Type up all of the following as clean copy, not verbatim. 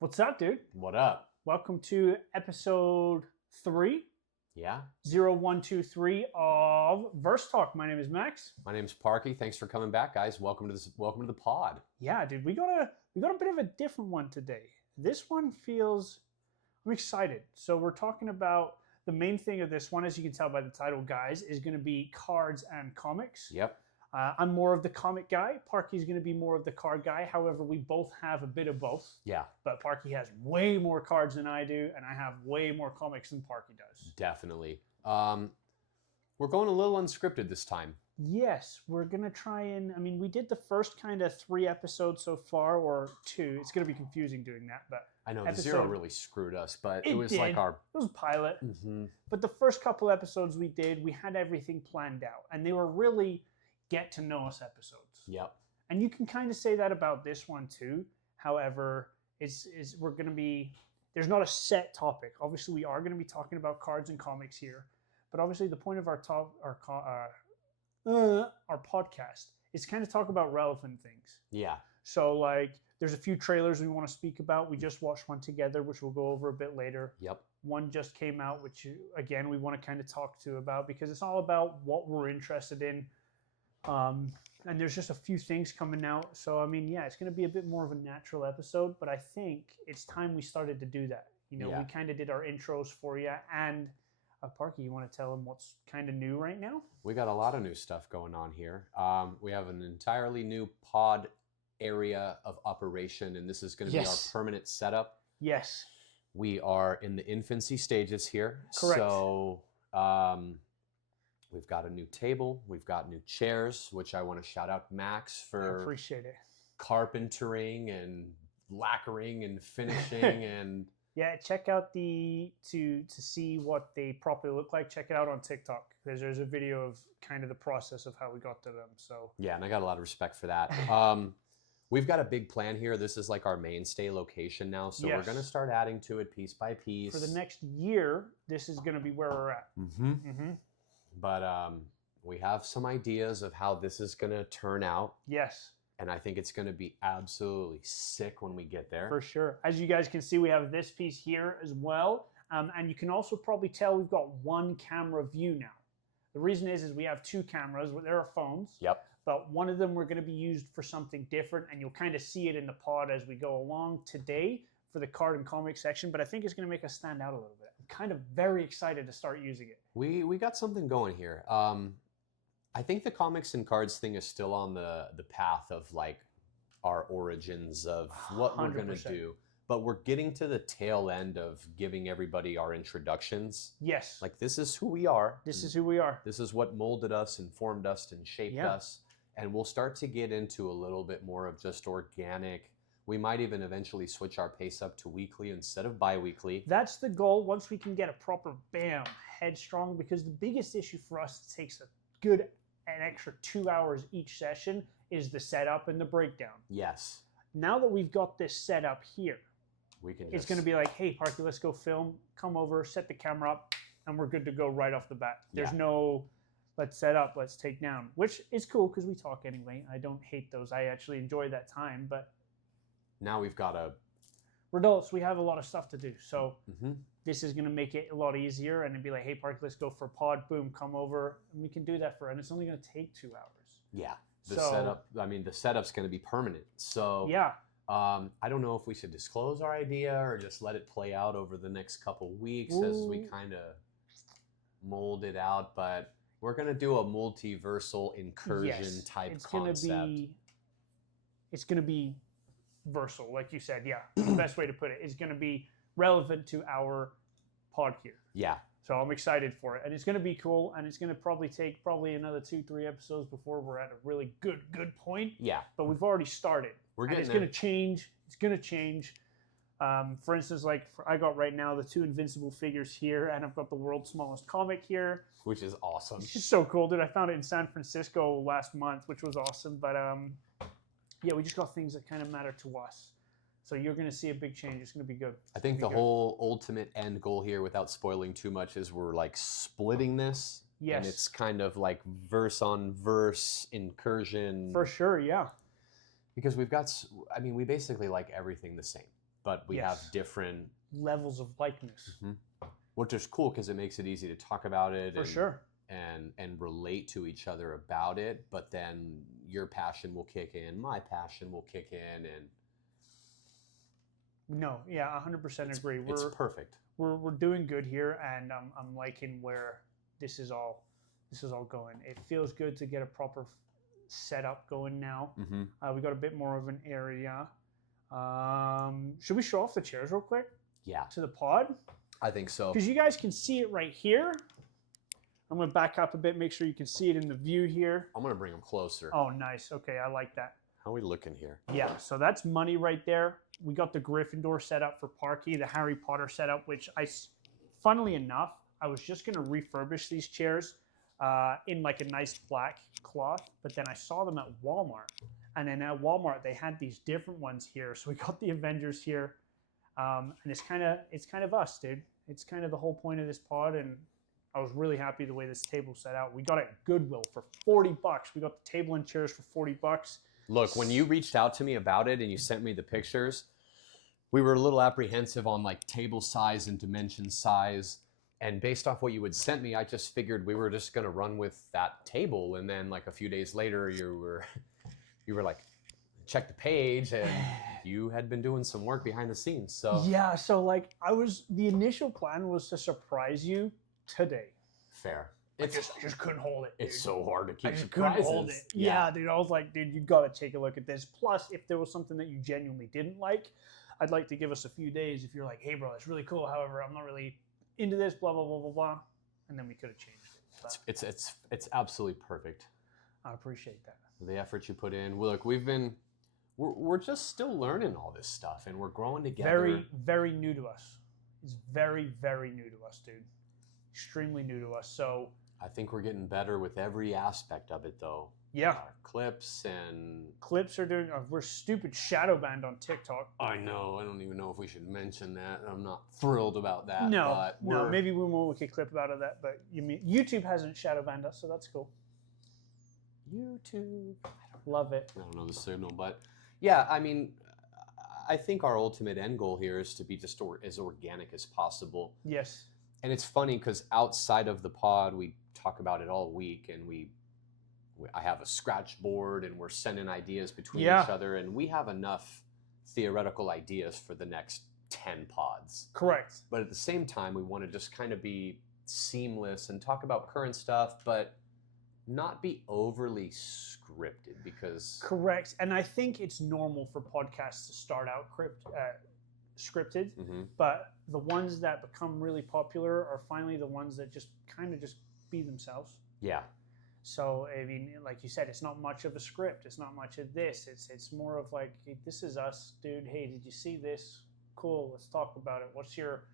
What's up, dude? What up? Welcome to episode 3, Yeah? 0123 of Verse Talk. My name is Max. My name's Parky. Thanks for coming back, guys. Welcome to the pod. Yeah, dude, we got a bit of a different one today. This one feels I'm excited. So we're talking about the main thing of this one, as you can tell by the title, guys, is going to be cards and comics. Yep. I'm more of the comic guy. Parky's going to be more of the card guy. However, we both have a bit of both. Yeah. But Parky has way more cards than I do, and I have way more comics than Parky does. Definitely. We're going a little unscripted this time. Yes, we're going to try and, we did the first kind of 3 episodes so far, or 2. It's going to be confusing doing that, but I know, the 0 really screwed us, but it was did. like our... It was a pilot. Mm-hmm. But the first couple episodes we did, we had everything planned out, and they were really get to know us episodes. Yep. And you can kind of say that about this one too. However, we're going to be, there's not a set topic. Obviously, we are going to be talking about cards and comics here, but obviously the point of our podcast is kind of talk about relevant things. Yeah. So like, there's a few trailers we want to speak about. We just watched one together, which we'll go over a bit later. Yep. One just came out, which again we want to kind of talk to about because it's all about what we're interested in. And there's just a few things coming out. So, it's going to be a bit more of a natural episode, but I think it's time we started to do that. We kind of did our intros for you. And Parky, you want to tell them what's kind of new right now? We got a lot of new stuff going on here. We have an entirely new pod area of operation, and this is going to be our permanent setup. Yes. We are in the infancy stages here. Correct. So, we've got a new table. We've got new chairs, which I want to shout out Max for. I appreciate it. Carpentering and lacquering and finishing and. Yeah, check out to see what they properly look like. Check it out on TikTok because there's a video of kind of the process of how we got to them. So yeah, and I got a lot of respect for that. We've got a big plan here. This is like our mainstay location now, so we're going to start adding to it piece by piece. For the next year, this is going to be where we're at. Mm-hmm. Mm-hmm. But we have some ideas of how this is going to turn out. Yes. And I think it's going to be absolutely sick when we get there. For sure. As you guys can see, we have this piece here as well. And you can also probably tell we've got one camera view now. The reason is we have 2 cameras. There are phones. Yep. But one of them we're going to be used for something different. And you'll kind of see it in the pod as we go along today for the card and comic section. But I think it's going to make us stand out a little bit. I'm kind of very excited to start using it. We got something going here. I think the comics and cards thing is still on the path of like our origins of what 100%. We're going to do. But we're getting to the tail end of giving everybody our introductions. Yes. Like this is who we are. This is who we are. This is what molded us and formed us and shaped us. And we'll start to get into a little bit more of just organic. We might even eventually switch our pace up to weekly instead of bi-weekly. That's the goal once we can get a proper, headstrong. Because the biggest issue for us, it takes an extra 2 hours each session, is the setup and the breakdown. Yes. Now that we've got this set up here, it's going to be like, hey, Parky, let's go film. Come over, set the camera up, and we're good to go right off the bat. There's no, let's set up, let's take down, which is cool because we talk anyway. I don't hate those. I actually enjoy that time, but now we're adults. We have a lot of stuff to do. So this is going to make it a lot easier. And it'd be like, hey, Parky, let's go for a pod. Boom, come over. And we can do that and it's only going to take 2 hours. Yeah. The setup's going to be permanent. So yeah. I don't know if we should disclose our idea or just let it play out over the next couple weeks as we kind of mold it out. But we're going to do a multiversal incursion type concept. It's going to be versal, like you said. Yeah, the best way to put it is going to be relevant to our pod here. Yeah. So I'm excited for it, and it's going to be cool, and it's going to take another 2-3 episodes before we're at a really good point. Yeah. But we've already started. It's going to change. It's going to change. For instance, I got right now the 2 Invincible figures here, and I've got the world's smallest comic here, which is awesome. It's just so cool, dude. I found it in San Francisco last month, which was awesome. But we just got things that kind of matter to us. So you're going to see a big change. It's going to be good. I think the whole ultimate end goal here, without spoiling too much, is we're like splitting this. Yes. And it's kind of like verse on verse incursion. For sure, yeah. Because we basically like everything the same. but we have different levels of likeness. Which is cool because it makes it easy to talk about it. For sure. And relate to each other about it, but then your passion will kick in, my passion will kick in, and no, yeah, 100% agree. It's perfect. We're doing good here, and I'm liking where this is all going. It feels good to get a proper setup going now. We got a bit more of an area. Should we show off the chairs real quick? Yeah. To the pod? I think so. Because you guys can see it right here. I'm going to back up a bit, make sure you can see it in the view here. I'm going to bring them closer. Oh, nice. Okay, I like that. How are we looking here? Yeah, so that's money right there. We got the Gryffindor setup for Parky, the Harry Potter setup, which funnily enough, I was just going to refurbish these chairs in like a nice black cloth, but then I saw them at Walmart. And then at Walmart, they had these different ones here. So we got the Avengers here. And it's kind of us, dude. It's kind of the whole point of this pod, and I was really happy the way this table set out. We got it at Goodwill for $40. We got the table and chairs for $40. Look, when you reached out to me about it and you sent me the pictures, we were a little apprehensive on like table size and dimension size. And based off what you had sent me, I just figured we were just going to run with that table. And then like a few days later, you were like, check the page, and you had been doing some work behind the scenes. So yeah, so like the initial plan was to surprise you today. Fair. I just couldn't hold it. Dude. It's so hard to keep I just surprises. couldn't hold it. Yeah, dude. I was like, dude, you got to take a look at this. Plus, if there was something that you genuinely didn't like, I'd like to give us a few days. If you're like, hey, bro, it's really cool. However, I'm not really into this. Blah blah blah blah blah. And then we could have changed it. But it's absolutely perfect. I appreciate that. The effort you put in. Look, we're just still learning all this stuff, and we're growing together. Very, very new to us. It's very, very new to us, dude. Extremely new to us. So I think we're getting better with every aspect of it, though. Yeah. Clips are doing. We're stupid shadow banned on TikTok. I know. I don't even know if we should mention that. I'm not thrilled about that. No, no. Maybe we could clip out of that. But YouTube hasn't shadow banned us, so that's cool. YouTube, love it. I don't know the signal, but yeah. I mean, I think our ultimate end goal here is to be just as organic as possible. Yes. And it's funny because outside of the pod, we talk about it all week, and I have a scratch board, and we're sending ideas between each other, and we have enough theoretical ideas for the next 10 pods. Correct. But at the same time, we want to just kind of be seamless and talk about current stuff, but not be overly scripted because... Correct. And I think it's normal for podcasts to start out scripted, but the ones that become really popular are finally the ones that just kind of just be themselves. Yeah. So, I mean, like you said, it's not much of a script. It's not much of this. It's more of like, hey, this is us, dude. Hey, did you see this? Cool. Let's talk about it. What's your...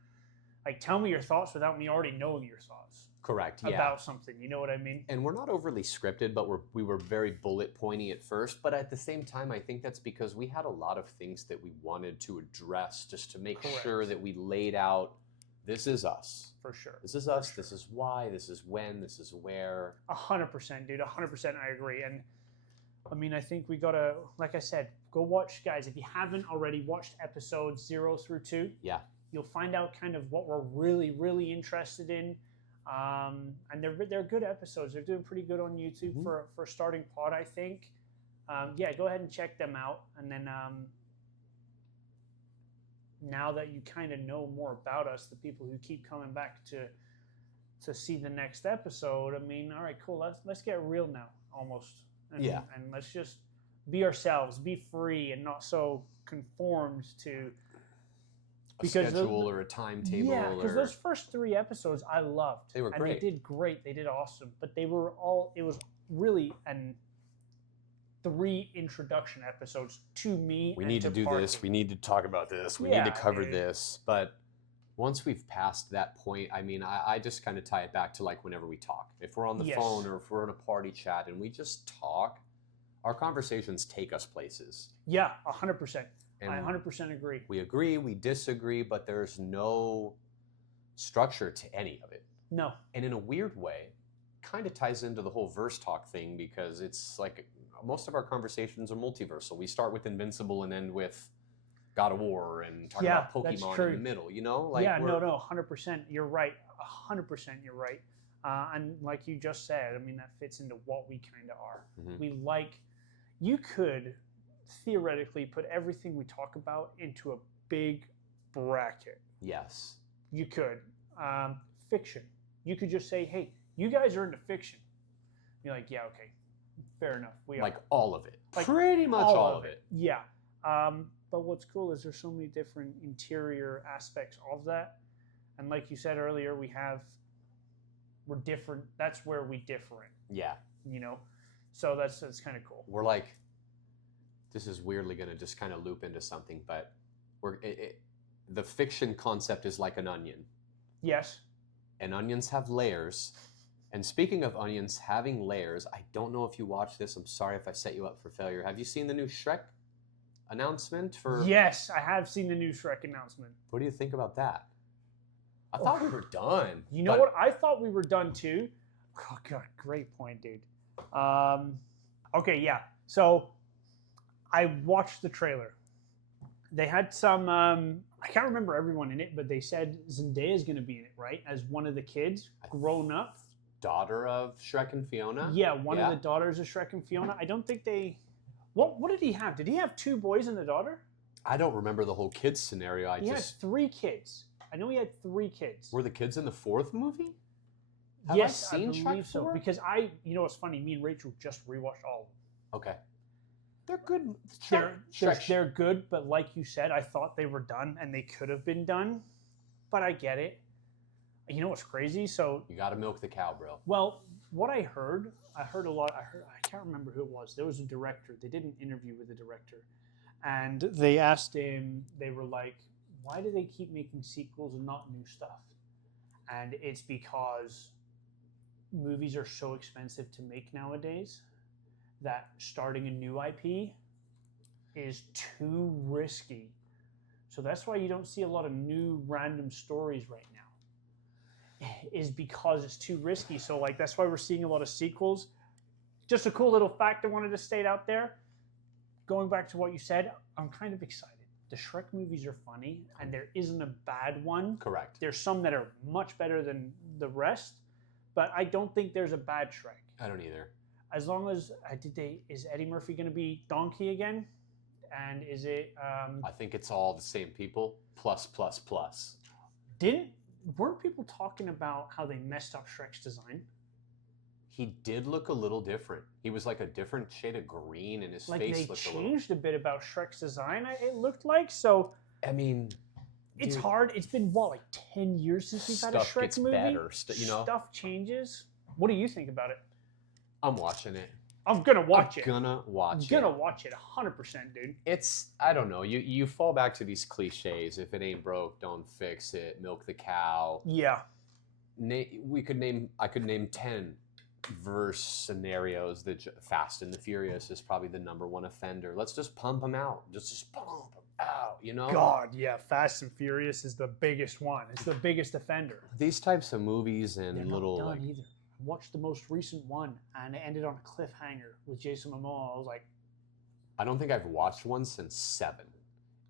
Like, tell me your thoughts without me already knowing your thoughts. Correct. Yeah. About something. You know what I mean? And we're not overly scripted, but we were very bullet pointy at first. But at the same time, I think that's because we had a lot of things that we wanted to address just to make sure that we laid out, this is us. For sure. This is us. This is why. This is when. This is where. 100%, dude. 100%. I agree. And I mean, I think we gotta, like I said, go watch, guys. If you haven't already watched episodes 0 through 2, yeah, you'll find out kind of what we're really, really interested in. And they're good episodes. They're doing pretty good on YouTube for starting pod, I think. Yeah, go ahead and check them out. And then now that you kind of know more about us, the people who keep coming back to see the next episode, I mean, all right, cool. Let's get real now, almost. And, and let's just be ourselves, be free, and not so conformed to a schedule or a timetable. Yeah, because those first 3 episodes I loved. They were great. And they did great. They did awesome. But it was really 3 introduction episodes to me. We need to do this. We need to talk about this. We need to cover this. But once we've passed that point, I mean, I just kind of tie it back to like whenever we talk. If we're on the phone or if we're in a party chat and we just talk, our conversations take us places. Yeah, 100%. And I 100% agree. We agree, we disagree, but there's no structure to any of it. No. And in a weird way, kind of ties into the whole verse talk thing because it's like most of our conversations are multiversal. We start with Invincible and end with God of War and talking Yeah, about that's Pokemon true. in the middle, you know? Like yeah, we're, no, 100%. You're right. 100% you're right. And like you just said, I mean, that fits into what we kind of are. Mhm. We like, you could theoretically put everything we talk about into a big bracket. Yes. You could. Fiction. You could just say, hey, you guys are into fiction. You're like, yeah, okay, fair enough. We Like are. all of it. Like Pretty much all of it. Yeah. But what's cool is there's so many different interior aspects of that. And like you said earlier, we're different. That's where we different, Yeah. you know? So that's kind of cool. We're like, this is weirdly going to just kind of loop into something, but the fiction concept is like an onion. Yes. And onions have layers. And speaking of onions having layers, I don't know if you watched this. I'm sorry if I set you up for failure. Have you seen the new Shrek announcement for? Yes, I have seen the new Shrek announcement. What do you think about that? I thought we were done. You know what? I thought we were done too. Oh god, great point, dude. Okay, yeah. So I watched the trailer. They had some I can't remember everyone in it, but they said Zendaya is going to be in it, right? As one of the kids grown up. Daughter of Shrek and Fiona? Yeah, one of the daughters of Shrek and Fiona. I don't think they What did he have? Did he have 2 boys and a daughter? I don't remember the whole kids scenario. He had 3 kids. I know he had 3 kids. Were the kids in the 4th movie? Have Yes, I seen believe Shrek so. 4? Because you know what's funny? Me and Rachel just rewatched all of them. Okay. They're good. They're good, but like you said, I thought they were done and they could have been done. But I get it. You know what's crazy? So you got to milk the cow, bro. Well, what I heard a lot. I can't remember who it was. There was a director. They did an interview with the director, and they asked him. They were like, "Why do they keep making sequels and not new stuff?" And it's because movies are so expensive to make nowadays that starting a new IP is too risky. So that's why you don't see a lot of new random stories right now, is because it's too risky. So like that's why we're seeing a lot of sequels. Just a cool little fact I wanted to state out there. Going back to what you said, I'm kind of excited. The Shrek movies are funny, and there isn't a bad one. Correct. There's some that are much better than the rest, but I don't think there's a bad Shrek. I don't either. As long as is Eddie Murphy going to be Donkey again, and is it? I think it's all the same people plus. Weren't people talking about how they messed up Shrek's design? He did look a little different. He was like a different shade of green, and his Like face they looked changed a bit about Shrek's design. It looked like so. I mean, It's dude, hard. It's been what, like 10 years since we've had a stuff Shrek gets movie. better, you know? Stuff changes. What do you think about it? I'm watching it. I'm gonna watch it. I'm gonna watch it. I'm gonna watch it 100%, dude. It's, I don't know. You fall back to these cliches. If it ain't broke, don't fix it. Milk the cow. Yeah. I could name 10 verse scenarios that Fast and the Furious is probably the #1 offender. Let's just pump them out. Just pump them out, you know? God, yeah. Fast and Furious is the biggest one. It's the biggest offender. These types of movies and They're little not done like either. I watched the most recent one, and it ended on a cliffhanger with Jason Momoa. I was like, I don't think I've watched one since 7.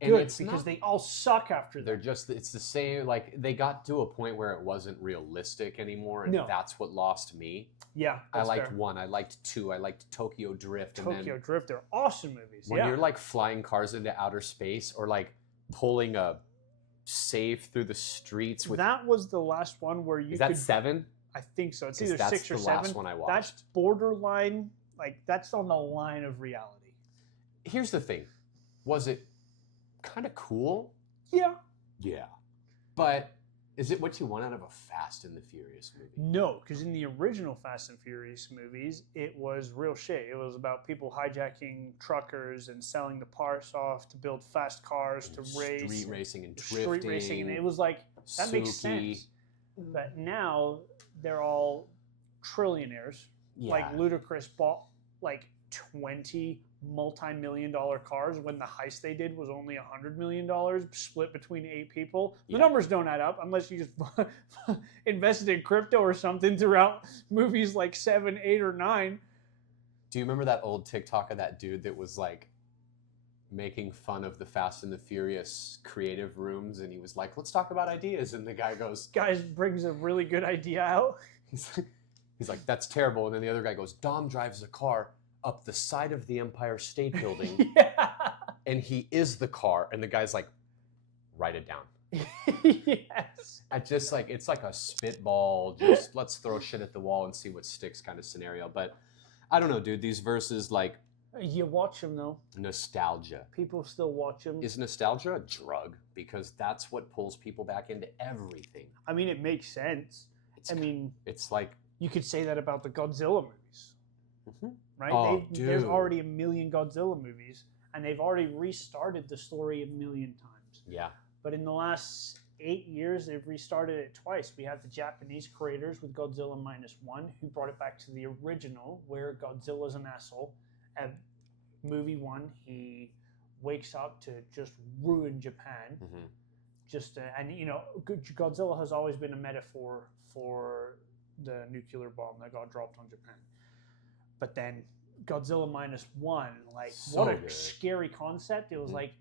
and good, it's because they all suck after they're that. just, it's the same, like they got to a point where it wasn't realistic anymore, and No. that's what lost me. Yeah, I that's liked fair. 1, I liked 2, I liked Tokyo Drift, and Tokyo then Drift. They're awesome movies. when Yeah. you're like flying cars into outer space or like pulling a safe through the streets with That was the last one where you is that could. 7? I think so. It's 'Cause either that's 6 or the 7. last one I watched. That's borderline. Like that's on the line of reality. Here's the thing. Was it kind of cool? Yeah. Yeah. But is it what you want out of a Fast and the Furious movie? No, because in the original Fast and Furious movies, it was real shit. It was about people hijacking truckers and selling the parts off to build fast cars to race. Street racing and drifting. Street racing, and it was like that makes Suki. sense. But now they're all trillionaires. Yeah. Like Ludacris bought like 20 multi-million-dollar cars when the heist they did was only $100 million split between 8 people. The Yeah. numbers don't add up unless you just invested in crypto or something throughout movies like 7, 8, or 9. Do you remember that old TikTok of that dude that was like making fun of the Fast and the Furious creative rooms, and he was like, "Let's talk about ideas." And the guy goes, Guys brings a really good idea out. he's like, "That's terrible." And then the other guy goes, "Dom drives a car up the side of the Empire State Building, Yeah. and he is the car." And the guy's like, "Write it down." Yes. I just like, it's like a spitball, just let's throw shit at the wall and see what sticks kind of scenario. But I don't know, dude. These verses, like, You watch them though. nostalgia. People still watch them. Is nostalgia a drug? Because that's what pulls people back into everything. I mean, it makes sense. It's, I mean, it's like, you could say that about the Godzilla movies, right? Oh, There's dude. already a million Godzilla movies, and they've already restarted the story a million times. yeah, But in the last 8 years, they've restarted it twice. We have the Japanese creators with Godzilla -1, who brought it back to the original, where Godzilla's an asshole. And movie 1, he wakes up to just ruin Japan. And you know, Godzilla has always been a metaphor for the nuclear bomb that got dropped on Japan. But then Godzilla -1, like, So what a good. scary concept. It was like,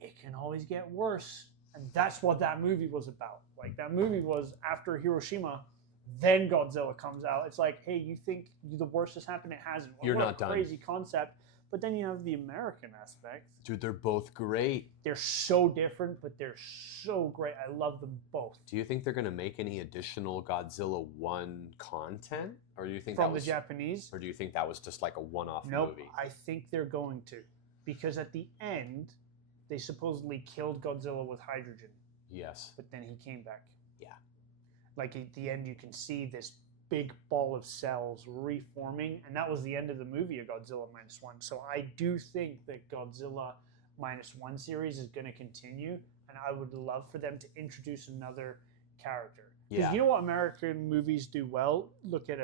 it can always get worse. And that's what that movie was about. Like, that movie was after Hiroshima, then Godzilla comes out. It's like, hey, you think the worst has happened? It hasn't. You're What not a done. crazy concept. But then you have the American aspect. dude, they're both great. They're so different, but they're so great. I love them both. Do you think they're gonna make any additional Godzilla 1 content, or do you think From that the was, Japanese, or do you think that was just like a one-off nope, movie? I think they're going to. Because at the end, they supposedly killed Godzilla with hydrogen. Yes. But then he came back. Yeah. Like, at the end, you can see this big ball of cells reforming, and that was the end of the movie of Godzilla -1. So I do think that Godzilla -1 series is going to continue, and I would love for them to introduce another character. Because Yeah. you know what American movies do well? Look at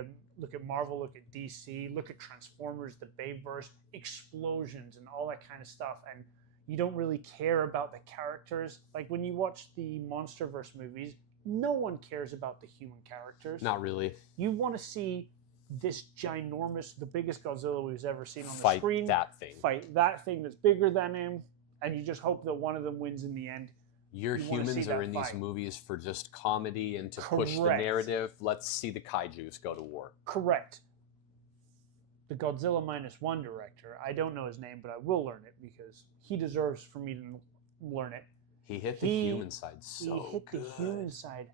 Marvel, look at DC, look at Transformers, the Bayverse, explosions, and all that kind of stuff, and you don't really care about the characters. Like, when you watch the MonsterVerse movies, no one cares about the human characters. Not really. You want to see this ginormous, the biggest Godzilla we've ever seen on the Fight screen. that thing. Fight that thing that's bigger than him, and you just hope that one of them wins in the end. Your You wanna see humans are that in these fight. movies for just comedy and to push the Correct. narrative. Let's see the kaijus go to war. Correct. The Godzilla -1 director, I don't know his name, but I will learn it because he deserves for me to learn it. He hit the He- human side so He hit good. the human side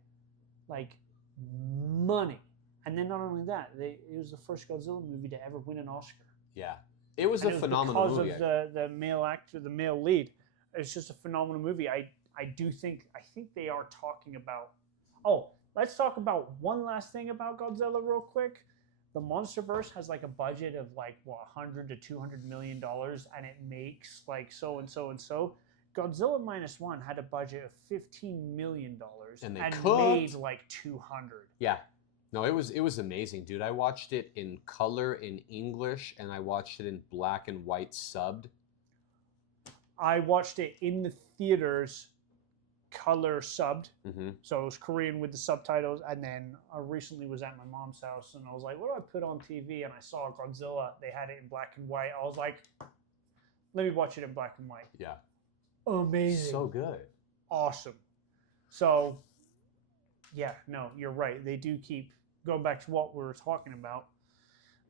like money. And then not only that, it was the first Godzilla movie to ever win an Oscar. Yeah. It was And a it was phenomenal because movie. of the male actor, the male lead. It's just a phenomenal movie. I think they are talking about. Oh, let's talk about one last thing about Godzilla real quick. The MonsterVerse has like a budget of like 100 to 200 million dollars, and it makes like so and so and so. Godzilla -1 had a budget of $15 million And they made cooked. like 200. Yeah. No, it was amazing, dude. I watched it in color in English and I watched it in black and white subbed. I watched it in the theaters, color subbed. Mm-hmm. So it was Korean with the subtitles, and then I recently was at my mom's house, and I was like, what do I put on TV? And I saw Godzilla. They had it in black and white. I was like, let me watch it in black and white. Yeah. Amazing. So good. Awesome. So, yeah, no, you're right. They do keep going back to what we were talking about.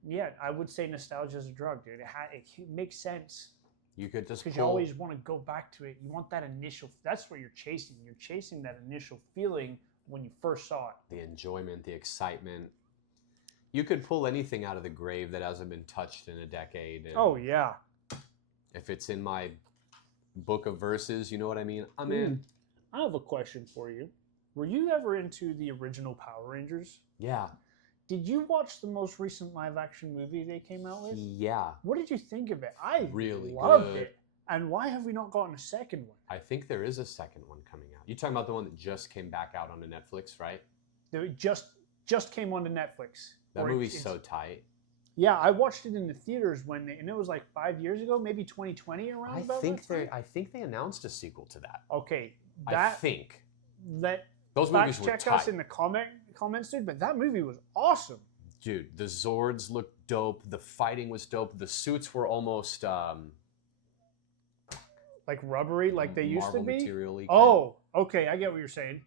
Yeah, I would say nostalgia is a drug, dude. It makes sense. You could just Because you always want to go back to it. You want that initial, that's what you're chasing. You're chasing that initial feeling when you first saw it. the enjoyment, the excitement. You could pull anything out of the grave that hasn't been touched in a decade. And Oh, yeah. if it's in my book of verses, you know what I mean? I'm in. I have a question for you. Were you ever into the original Power Rangers? Yeah. Did you watch the most recent live action movie they came out with? Yeah. What did you think of it? I Really loved good. it. And why have we not gotten a second one? I think there is a second one coming out. You talking about the one that just came back out onto Netflix, right? It just came onto Netflix. That Or movie's it's- so tight. Yeah, I watched it in the theaters and it was like 5 years ago, maybe 2020 around I about think that time. I think they announced a sequel to that. Okay, I that think let those movies were check tight. us in the comments, dude. But that movie was awesome. Dude, the Zords looked dope. The fighting was dope. The suits were almost like rubbery, like they used to Marvel be. material-y kind Oh, okay, I get what you're saying.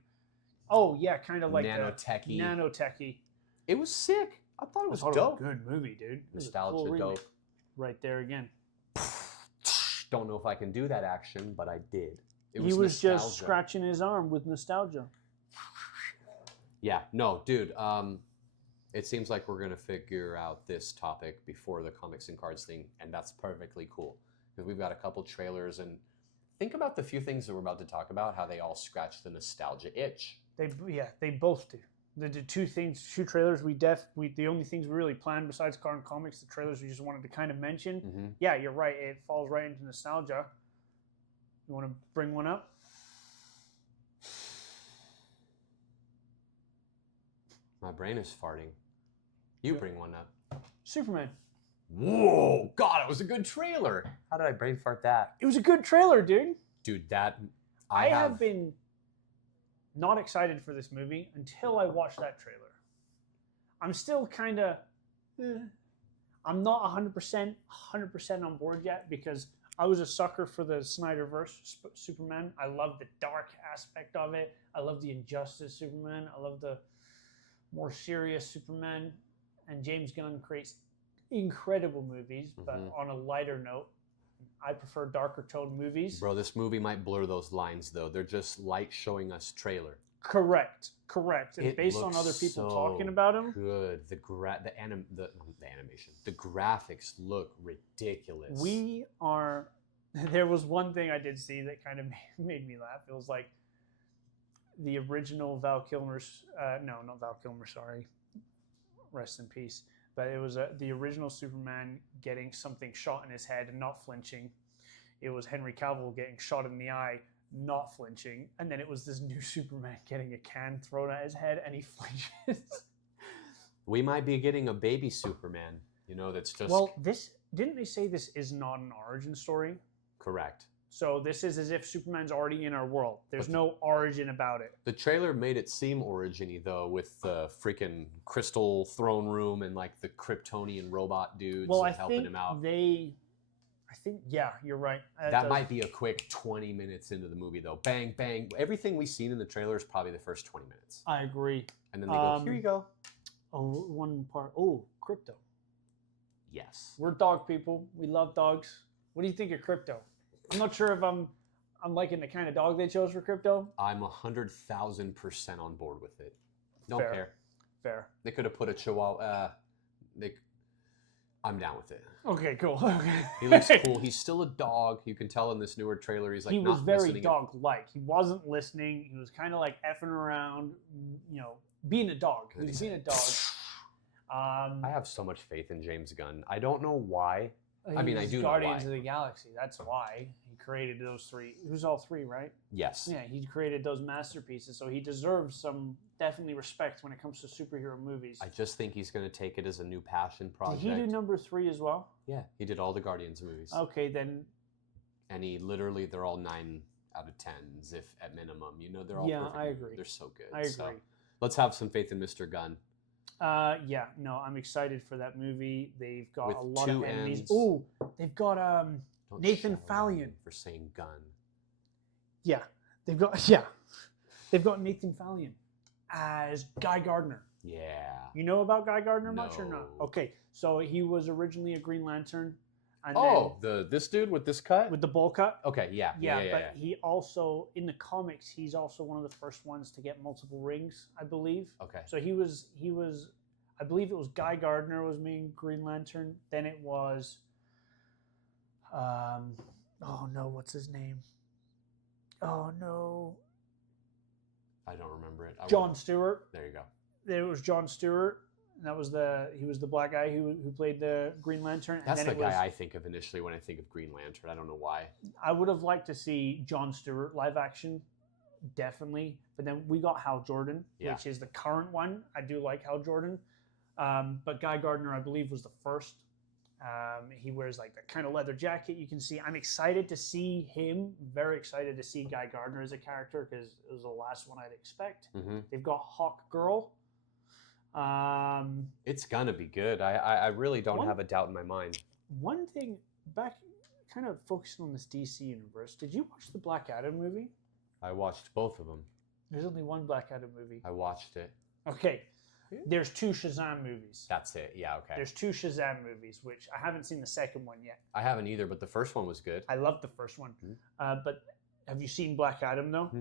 Oh yeah, kind of like nanotechy. Nanotechy. It was sick. I thought it was It dope. was a good movie, dude. It was a Nostalgia cool remake. dope. Right there again. Don't know if I can do that action, but I did. He was just scratching his arm with nostalgia. Yeah, no, dude. It seems like we're gonna figure out this topic before the comics and cards thing, and that's perfectly cool because we've got a couple trailers and think about the few things that we're about to talk about, how they all scratch the nostalgia itch. They both do. The two trailers the only things we really planned besides card and comics, the trailers we just wanted to kind of mention. Mm-hmm. Yeah, you're right. It falls right into nostalgia. You want to bring one up? My brain is farting. You bring one up. Superman. Whoa, God, it was a good trailer. How did I brain fart that? It was a good trailer, dude. Dude, that I have been not excited for this movie until I watched that trailer. I'm still kind of, I'm not 100% on board yet because I was a sucker for the Snyderverse Superman. I love the dark aspect of it. I love the Injustice Superman. I love the more serious Superman. And James Gunn creates incredible movies, but on a lighter note. I prefer darker toned movies. Bro, this movie might blur those lines though. They're just light showing us trailer. Correct. And based on looks other people so talking about him. Good. The animation. The graphics look ridiculous. There was one thing I did see that kind of made me laugh. It was like the original Val Kilmer's, no, not Val Kilmer, sorry. Rest in peace. But it was the original Superman getting something shot in his head and not flinching. It was Henry Cavill getting shot in the eye, not flinching. And then it was this new Superman getting a can thrown at his head and he flinches. We might be getting a baby Superman, that's just... Well, didn't they say this is not an origin story? Correct. So this is as if Superman's already in our world. There's no origin about it. The trailer made it seem origin-y, though, with the freaking crystal throne room and, like, the Kryptonian robot dudes helping him out. Yeah, you're right. That might be a quick 20 minutes into the movie, though. Bang, bang. Everything we've seen in the trailer is probably the first 20 minutes. I agree. And then they go, here you go. Oh, one part. Oh, Crypto. Yes. We're dog people. We love dogs. What do you think of Crypto? I'm not sure if I'm liking the kind of dog they chose for Crypto. I'm 100,000% on board with it. Don't care. Fair. They could have put a Chihuahua. I'm down with it. Okay, cool. Okay. He looks cool. He's still a dog. You can tell in this newer trailer. He's like he was very dog-like. He wasn't listening. He was kind of like effing around, being a dog. He was being a dog. I have so much faith in James Gunn. I don't know why. I do know why. Guardians of the Galaxy. That's why he created those three. It was all three, right? Yes. Yeah, he created those masterpieces, so he deserves some definitely respect when it comes to superhero movies. I just think he's going to take it as a new passion project. Did he do number 3 as well? Yeah, he did all the Guardians movies. Okay, then. And they're all 9 out of 10s, if at minimum. They're all perfect. I agree. They're so good. I agree. So, let's have some faith in Mr. Gunn. I'm excited for that movie. They've got a lot of enemies. Ends. Oh, they've got Nathan Fillion for saying Gunn. Yeah, they've got Nathan Fillion as Guy Gardner. Yeah. You know about Guy Gardner much or not? Okay, so he was originally a Green Lantern. And this dude with this cut? With the bowl cut? Okay, yeah. But he also, in the comics, he's also one of the first ones to get multiple rings, I believe. Okay. So he was, I believe it was Guy Gardner was main Green Lantern. Then it was, what's his name? Oh, no. I don't remember it. John Stewart. There you go. There was John Stewart. And he was the black guy who played the Green Lantern. That's the guy I think of initially when I think of Green Lantern. I don't know why. I would have liked to see John Stewart live action, definitely. But then we got Hal Jordan, which is the current one. I do like Hal Jordan. But Guy Gardner, I believe, was the first. He wears like that kind of leather jacket you can see. I'm excited to see him. Very excited to see Guy Gardner as a character because it was the last one I'd expect. Mm-hmm. They've got Hawk Girl. It's gonna be good. I really don't have a doubt in my mind. One thing kind of focusing on this DC universe. Did you watch the Black Adam movie? I watched both of them. There's only one Black Adam movie. I watched it. Okay. There's 2 Shazam movies. That's it. Yeah, okay. There's 2 Shazam movies, which I haven't seen the second one yet. I haven't either, but the first one was good. I loved the first one. But have you seen Black Adam, though?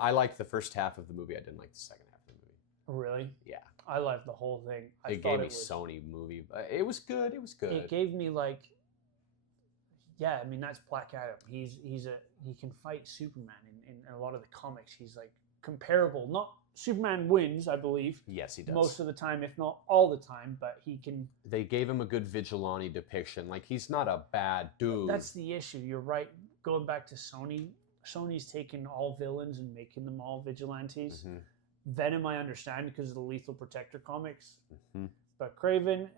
I liked the first half of the movie. I didn't like the second half of the movie. Really? Yeah. I liked the whole thing. It gave me Sony movie. It was good. It was good. It gave me like, yeah, I mean that's Black Adam. He can fight Superman in a lot of the comics. He's like comparable. Not Superman wins, I believe. Yes, he does. Most of the time, if not all the time, but he can. They gave him a good vigilante depiction. Like he's not a bad dude. That's the issue. You're right. Going back to Sony, Sony's taken all villains and making them all vigilantes. Venom, I understand because of the Lethal Protector comics. But Kraven,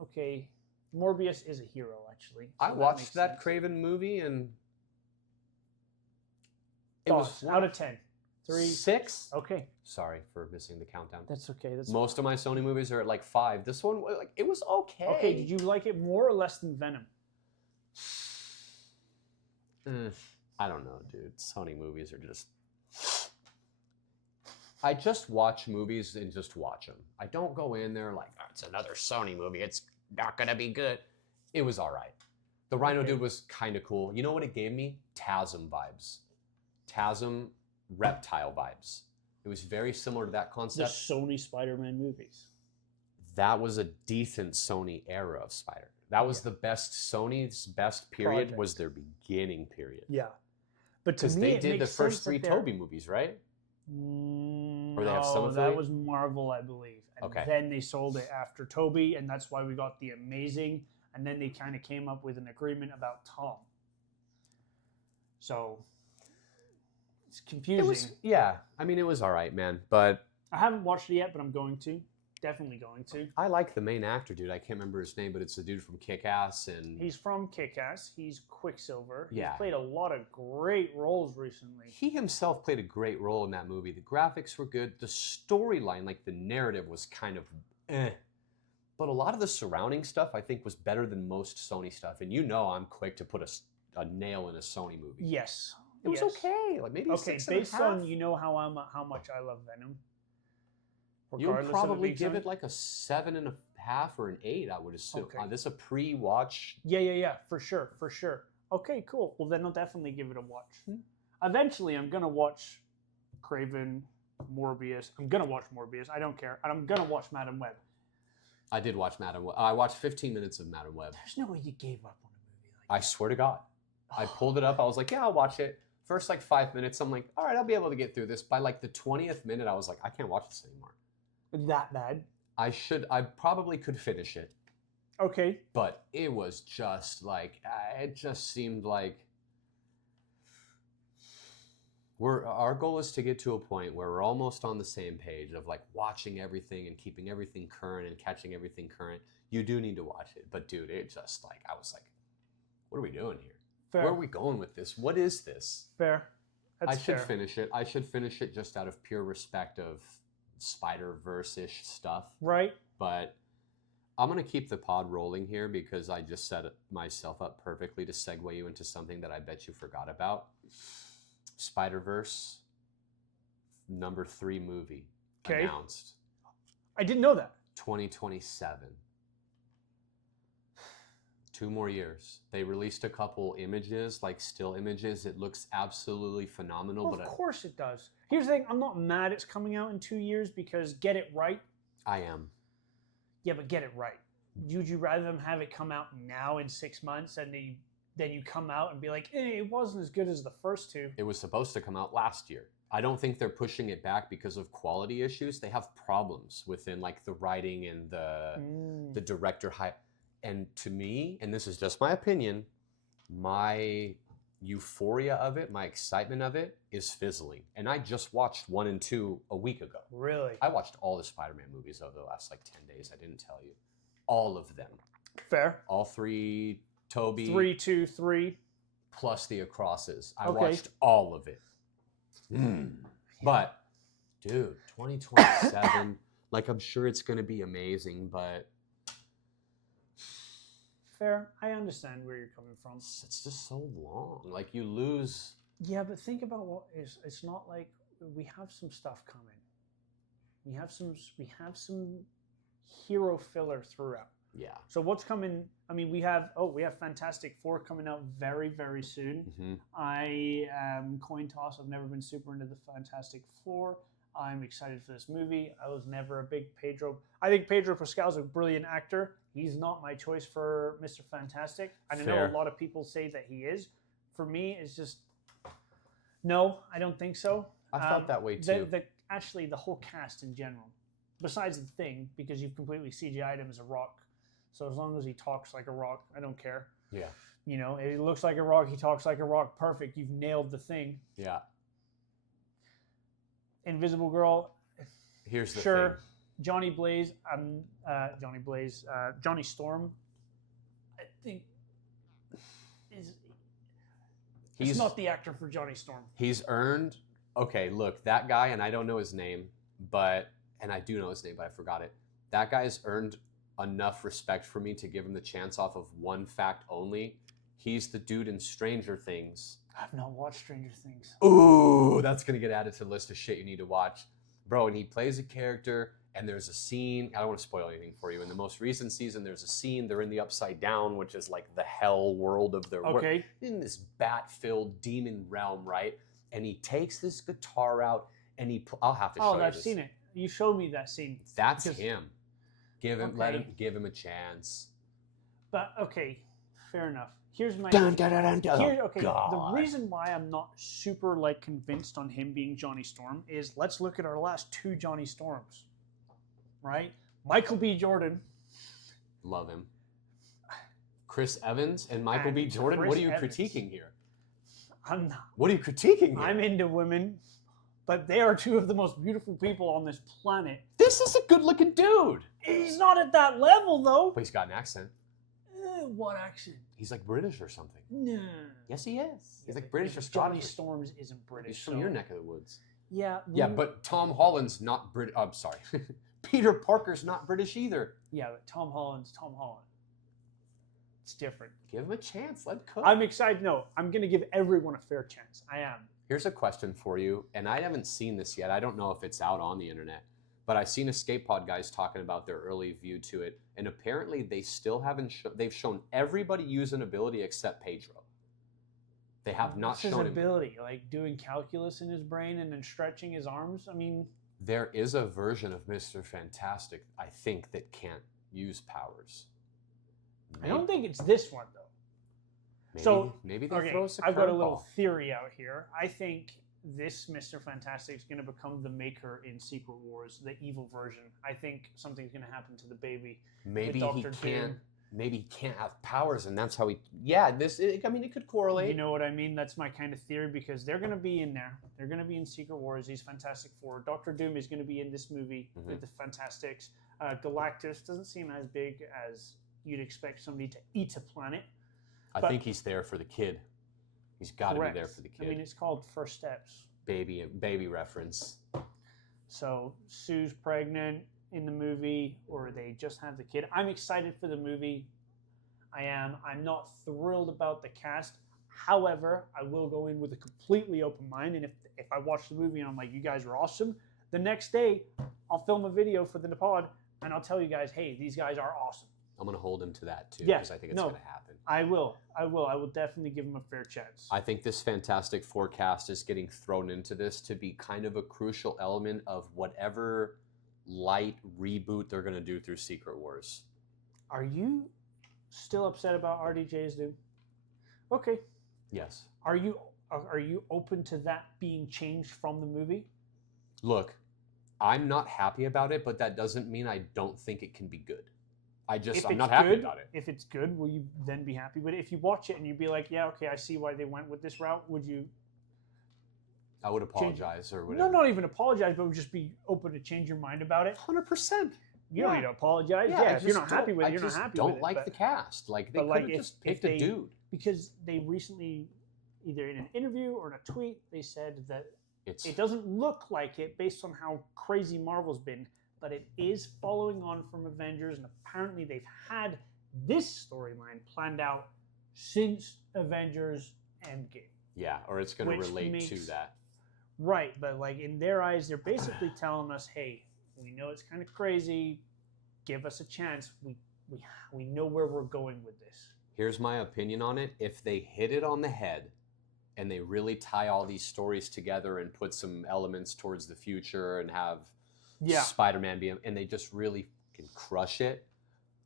okay. Morbius is a hero, actually. So I watched that Kraven movie and it was out of 10. 3, 6. Okay. Sorry for missing the countdown. That's okay. Most of my Sony movies are at like 5. This one, like, it was okay. Okay, did you like it more or less than Venom? I don't know, dude. Sony movies are just... I just watch movies and just watch them. I don't go in there like, oh, it's another Sony movie. It's not going to be good. It was all right. The Rhino dude was kind of cool. You know what it gave me? TASM vibes. TASM reptile vibes. It was very similar to that The concept. Sony Spider-Man movies. That was a decent Sony era of Spider. That was the best. Sony's best period was their beginning period. Yeah. But because they did the first 3 Toby movies, right? Or they have some of that was Marvel, I believe. And Okay. then they sold it after Toby, and that's why we got the Amazing. And then they kind of came up with an agreement about Tom. So it's confusing. I mean, it was all right, man. But I haven't watched it yet, but I'm going to. Definitely going to. I like the main actor, dude. I can't remember his name, but it's the dude from Kick-Ass. And He's from Kick-Ass. He's Quicksilver. Yeah. He's played a lot of great roles recently. he himself played a great role in that movie. The graphics were good. The storyline, like the narrative, was kind of But a lot of the surrounding stuff, I think, was better than most Sony stuff. And you know I'm quick to put a nail in a Sony movie. Yes. It was okay. Like maybe Okay, 6.5. based on how much I love Venom. You would regardless of probably being give Sony. it like a 7.5 or an 8, I would assume. Okay. This is a pre-watch. Yeah, for sure. Okay, cool. Well, then I'll definitely give it a watch. Eventually, I'm gonna watch Kraven, Morbius. I'm gonna watch Morbius. I don't care. And I'm gonna watch Madam Web. I did watch Madam Web. I watched 15 minutes of Madam Web. There's no way you gave up on a movie like that. I swear to God. I pulled it up. I was like, yeah, I'll watch it. First like 5 minutes, I'm like, all right, I'll be able to get through this. By like the 20th minute, I was like, I can't watch this anymore. That bad? I probably could finish it. Okay. But it was just like, it just seemed like our goal is to get to a point where we're almost on the same page of like watching everything and keeping everything current and catching everything current. You do need to watch it. But dude, it just like, I was like, what are we doing here? Fair. Where are we going with this? What is this? Fair. That's I should fair. finish it. I should finish it just out of pure respect of Spider-Verse-ish stuff. Right. But I'm going to keep the pod rolling here because I just set myself up perfectly to segue you into something that I bet you forgot about. Spider-Verse number 3 movie announced. I didn't know that. 2027. 2 more years. They released a couple images, like still images. It looks absolutely phenomenal. Well, of course it does. Here's the thing. I'm not mad it's coming out in 2 years because get it right. I am. Yeah, but get it right. Would you rather them have it come out now in 6 months and then you come out and be like, it wasn't as good as the first 2? It was supposed to come out last year. I don't think they're pushing it back because of quality issues. They have problems within like the writing and the director hype. And to me, and this is just my opinion, my euphoria of it, my excitement of it is fizzling. And I just watched 1 and 2 a week ago. Really? I watched all the Spider-Man movies over the last like 10 days. I didn't tell you. All of them. Fair. All 3 Toby. 3, 2, 3. Plus the Acrosses. I Okay. watched all of it. But, dude, 2027, like I'm sure it's going to be amazing, but fair. I understand where you're coming from. It's just so long. Like you lose. Yeah, but think about what is. It's not like we have some stuff coming. We have some hero filler throughout. Yeah. So what's coming? I mean, we have Fantastic Four coming out very, very soon. Mm-hmm. I am coin toss. I've never been super into the Fantastic Four. I'm excited for this movie. I was never a big Pedro. I think Pedro Pascal's a brilliant actor. He's not my choice for Mr. Fantastic. I know a lot of people say that he is. For me, it's just no. I don't think so. I felt that way too. Actually, the whole cast in general, besides the Thing, because you've completely CGI'd him as a rock. So as long as he talks like a rock, I don't care. Yeah. You know, he looks like a rock, he talks like a rock. Perfect. You've nailed the Thing. Yeah. Invisible Girl. Here's the thing. Johnny Storm. I think he's not the actor for Johnny Storm. He's earned. Okay, look, that guy, and I don't know his name, and I do know his name, but I forgot it. That guy's earned enough respect for me to give him the chance off of one fact only. He's the dude in Stranger Things. I've not watched Stranger Things. Ooh, that's going to get added to the list of shit you need to watch. Bro, and he plays a character, and there's a scene. I don't want to spoil anything for you. In the most recent season, there's a scene. They're in the Upside Down, which is like the hell world of their work. In this bat-filled demon realm, right? And he takes this guitar out, and I'll have to show you this. Oh, I've seen it. You showed me that scene. That's him. Give him a chance. But okay, fair enough. Here's my the reason why I'm not super like convinced on him being Johnny Storm is let's look at our last two Johnny Storms. Right? Michael B. Jordan. Love him. Chris Evans and Michael B. Jordan. What are you critiquing here? I'm not. What are you critiquing here? I'm into women, but they are two of the most beautiful people on this planet. This is a good-looking dude. He's not at that level, though. But he's got an accent. What accent? He's like British or something. No. Yes, he is. He's like British or Scottish. Johnny Storms isn't British. He's from your neck of the woods. Yeah. Yeah, but Tom Holland's not British. I'm sorry. Peter Parker's not British either. Yeah, but Tom Holland's Tom Holland. It's different. Give him a chance. Let him cook. I'm excited. No, I'm going to give everyone a fair chance. I am. Here's a question for you, and I haven't seen this yet. I don't know if it's out on the internet, but I've seen Escape Pod guys talking about their early view to it, and apparently they still haven't. They've shown everybody use an ability except Pedro. They have not shown his ability, like doing calculus in his brain and then stretching his arms. I mean, there is a version of Mr. Fantastic, I think, that can't use powers. I don't think it's this one though. Maybe they throw us a I've got a curveball. little theory out here. I think this Mr. Fantastic is going to become the Maker in Secret Wars, the evil version. I think something's going to happen to the baby. Maybe he can't. Maybe he can't have powers, and that's how he. Yeah, it could correlate. You know what I mean? That's my kind of theory because they're going to be in there. They're going to be in Secret Wars. He's Fantastic Four. Doctor Doom is going to be in this movie with the Fantastics. Galactus doesn't seem as big as you'd expect somebody to eat a planet. I think he's there for the kid. He's got to be there for the kid. I mean, it's called First Steps. Baby reference. So Sue's pregnant in the movie, or they just have the kid. I'm excited for the movie. I am. I'm not thrilled about the cast. However, I will go in with a completely open mind, and if I watch the movie and I'm like, you guys are awesome, the next day I'll film a video for the pod, and I'll tell you guys, hey, these guys are awesome. I'm going to hold him to that, too, because I think it's going to happen. I will. I will definitely give him a fair chance. I think this Fantastic Four cast is getting thrown into this to be kind of a crucial element of whatever light reboot they're going to do through Secret Wars. Are you still upset about RDJ's Doom? Okay. Yes. Are you open to that being changed from the movie? Look, I'm not happy about it, but that doesn't mean I don't think it can be good. I'm not happy about it. If it's good, will you then be happy with it? If you watch it and you'd be like, yeah, okay, I see why they went with this route, would you? I would apologize or whatever. No, not even apologize, but would just be open to change your mind about it. 100%. You don't need to apologize. Yeah, if you're not happy with it, you're not happy with it. I just don't like the cast. Like, they could have just picked a dude. Because they recently, either in an interview or in a tweet, they said that it doesn't look like it based on how crazy Marvel's been, but it is following on from Avengers, and apparently they've had this storyline planned out since Avengers Endgame. Yeah, or it's going to relate to that. Right, but like in their eyes, they're basically telling us, "Hey, we know it's kind of crazy. Give us a chance. We know where we're going with this." Here's my opinion on it. If they hit it on the head and they really tie all these stories together and put some elements towards the future and have Spider-Man be, and they just really can crush it,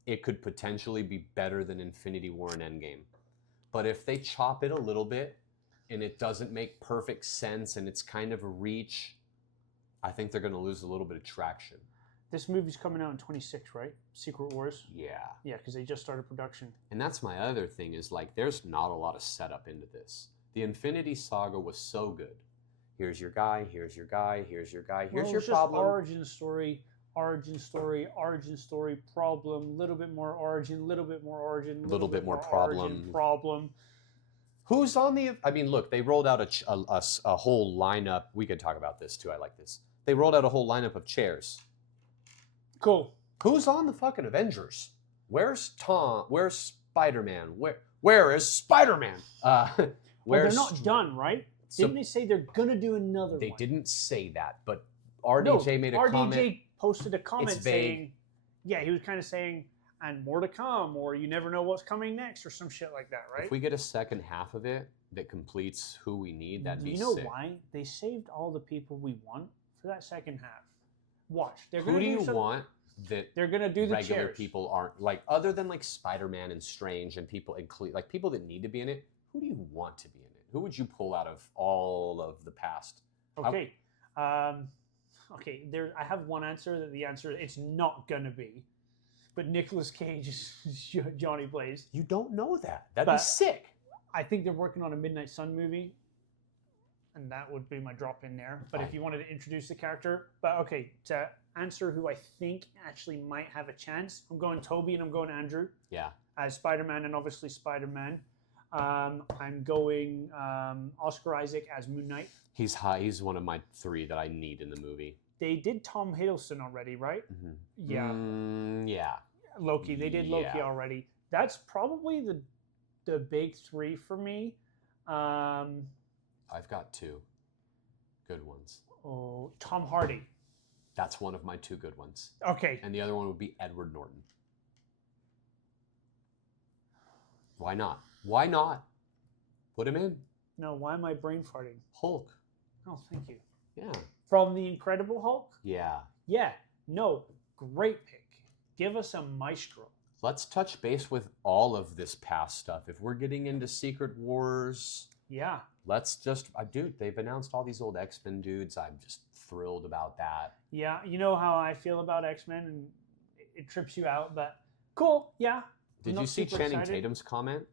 it could potentially be better than Infinity War and Endgame. But if they chop it a little bit and it doesn't make perfect sense and it's kind of a reach, I think they're going to lose a little bit of traction. This movie's coming out in 26, right? Secret Wars? Yeah. Yeah, because they just started production. And that's my other thing is like there's not a lot of setup into this. The Infinity Saga was so good. Here's your guy, here's your guy, here's your guy, here's your problem. Origin story, problem, little bit more origin, little bit more origin, little bit more origin, problem. Who's on the... I mean, look, they rolled out a whole lineup. We could talk about this, too. I like this. They rolled out a whole lineup of chairs. Cool. Who's on the fucking Avengers? Where's Tom? Where's Spider-Man? Where is Spider-Man? Well, they're not done, right? Didn't they say they're going to do another one? They didn't say that, but RDJ made a comment. RDJ posted a comment saying... Yeah, he was kind of saying... and more to come, or you never know what's coming next, or some shit like that, right? If we get a second half of it that completes who we need, that'd be sick. You know why? They saved all the people we want for that second half. Watch. Who do you want that they're gonna do the regular chairs. people aren't, like, other than like Spider-Man and Strange and people, like people that need to be in it, who do you want to be in it? Who would you pull out of all of the past? Okay. Okay, I have one answer that the answer, it's not gonna be. But Nicolas Cage is Johnny Blaze. You don't know that. That'd be sick. I think they're working on a Midnight Sun movie. And that would be my drop in there. But if you wanted to introduce the character. But okay, to answer who I think actually might have a chance, I'm going Toby and I'm going Andrew. Yeah. As Spider-Man and obviously Spider-Man. I'm going Oscar Isaac as Moon Knight. He's high. He's one of my 3 that I need in the movie. They did Tom Hiddleston already, right? Mm-hmm. Yeah. Yeah. Loki. They did Loki already. That's probably the big 3 for me. I've got 2 good ones. Oh, Tom Hardy. That's one of my 2 good ones. Okay. And the other one would be Edward Norton. Why not? Why not? Put him in. No, why am I brain farting? Hulk. Oh, thank you. Yeah. From the Incredible Hulk? Yeah. Yeah. No, great pick. Give us a Maestro. Let's touch base with all of this past stuff. If we're getting into Secret Wars... Yeah. Let's just... dude, they've announced all these old X-Men dudes. I'm just thrilled about that. Yeah, you know how I feel about X-Men, and it trips you out, but cool, yeah. Did you see Channing Tatum's comment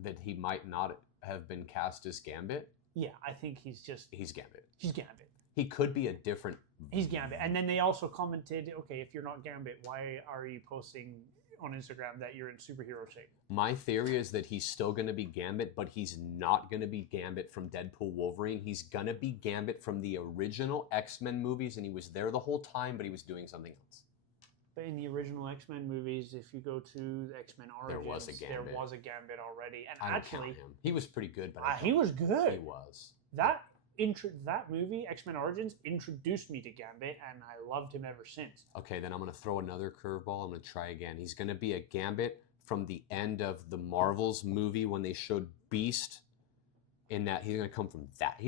that he might not have been cast as Gambit? Yeah, I think he's Gambit. He's Gambit. He could be a different... He's Gambit. And then they also commented, okay, if you're not Gambit, why are you posting on Instagram that you're in superhero shape? My theory is that he's still going to be Gambit, but he's not going to be Gambit from Deadpool Wolverine. He's going to be Gambit from the original X-Men movies, and he was there the whole time, but he was doing something else. But in the original X-Men movies, if you go to the X-Men Origins, there was a Gambit already. And I actually, don't count him. He was pretty good, but he was good. He was. That movie, X-Men Origins, introduced me to Gambit, and I loved him ever since. Okay, then I'm going to throw another curveball. I'm going to try again. He's going to be a Gambit from the end of the Marvels movie when they showed Beast. In that, he's going to come from that. I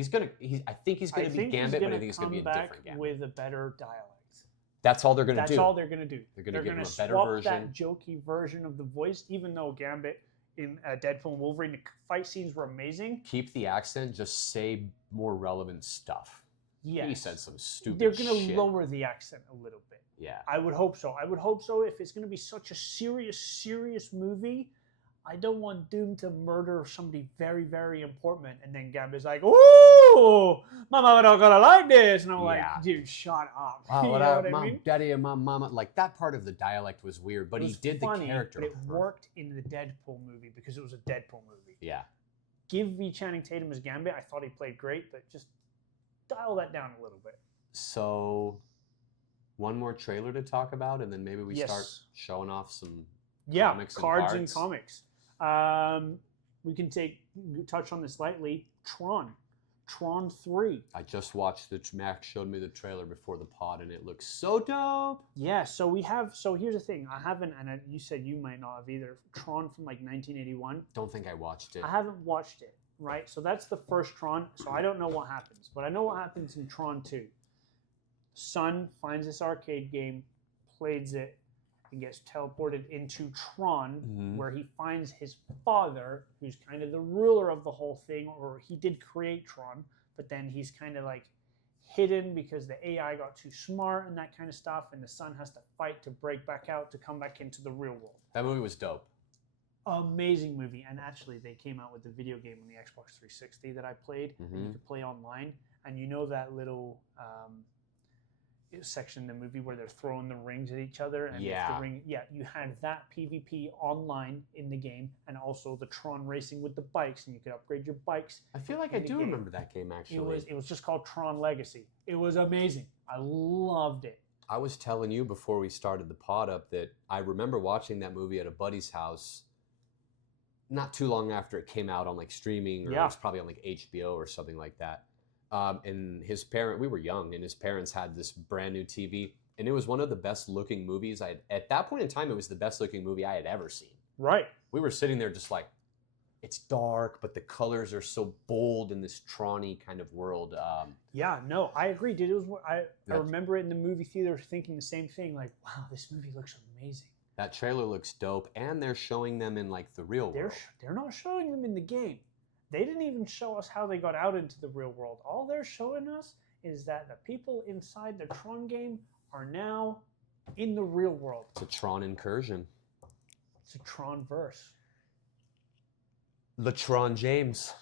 think he's going to be Gambit, but I think he's going to be a different Gambit with a better dialect. That's all they're going to do. That's all they're going to do. They're going to give him a better swap version. That jokey version of the voice, even though Gambit in Deadpool and Wolverine, the fight scenes were amazing. Keep the accent, just say more relevant stuff. Yes. He said some stupid shit. shit. They're going to lower the accent a little bit. Yeah. I would hope so. I would hope so. If it's going to be such a serious movie, I don't want Doom to murder somebody very, very important. And then Gambit's like, ooh, my mama don't gonna like this. And I'm like, dude, shut up. You know what I mean? Daddy and my mama. Like, that part of the dialect was weird, but he did funny, the character. But it worked in the Deadpool movie because it was a Deadpool movie. Yeah. Give me Channing Tatum as Gambit. I thought he played great, but just dial that down a little bit. So, one more trailer to talk about, and then maybe we start showing off some Yeah, comics and cards and cards. comics. We can touch on this lightly. Tron 3. I just watched Max showed me the trailer before the pod, and it looks so dope. Yeah, so we have. So here's the thing. I haven't, and you said you might not have either. Tron from like 1981. Don't think I watched it. I haven't watched it. Right, so that's the first Tron. So I don't know what happens, but I know what happens in Tron 2. Son finds this arcade game, plays it, and gets teleported into Tron, where he finds his father, who's kind of the ruler of the whole thing, or he did create Tron, but then he's kind of like hidden because the AI got too smart and that kind of stuff, and the son has to fight to break back out to come back into the real world. That movie was dope. Amazing movie, and actually they came out with the video game on the Xbox 360 that I played, and you could play online, and you know that little section in the movie where they're throwing the rings at each other, and if the ring, you had that PvP online in the game, and also the Tron racing with the bikes, and you could upgrade your bikes. I feel like I do remember that game actually. It was just called Tron Legacy. It was amazing. I loved it. I was telling you before we started the pod up that I remember watching that movie at a buddy's house not too long after it came out on like streaming, or it was probably on like HBO or something like that. And we were young, and his parents had this brand new TV, and it was one of the best looking movies at that point in time, it was the best looking movie I had ever seen. Right. We were sitting there just like, it's dark, but the colors are so bold in this Tron-y kind of world. Yeah, no, I agree, dude. It was, I remember it in the movie theater thinking the same thing, like, wow, this movie looks amazing. That trailer looks dope, and they're showing them in like the real world. They're not showing them in the game. They didn't even show us how they got out into the real world. All they're showing us is that the people inside the Tron game are now in the real world. It's a Tron incursion. It's a Tron verse. LeTron James.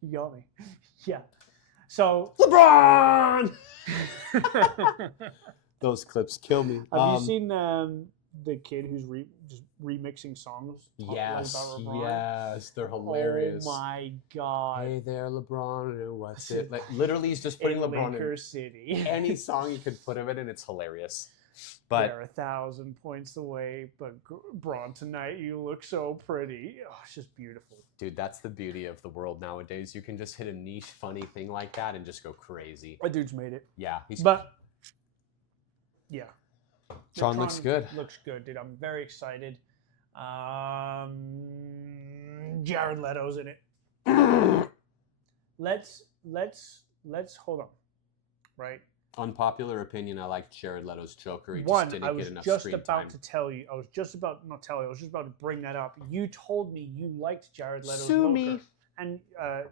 You got me. Yeah. So LeBron. Those clips kill me. Have you seen the kid who's just remixing songs? Yes, yes, they're hilarious. Oh my god! Hey there, LeBron. What's it? Like literally, he's just putting LeBron Laker in City. any song you could put him in, and it's hilarious. But they're 1,000 points away, but Braun, tonight you look so pretty. Oh, it's just beautiful, dude. That's the beauty of the world nowadays. You can just hit a niche, funny thing like that and just go crazy. That dude's made it. Yeah, yeah. Tron looks good. Looks good, dude. I'm very excited. Jared Leto's in it. Let's hold on. Right? Unpopular opinion, I like Jared Leto's Joker. He One, just didn't I was get enough just screen about time. to tell you. I was just about to bring that up. You told me you liked Jared Leto's Sue Joker. me. And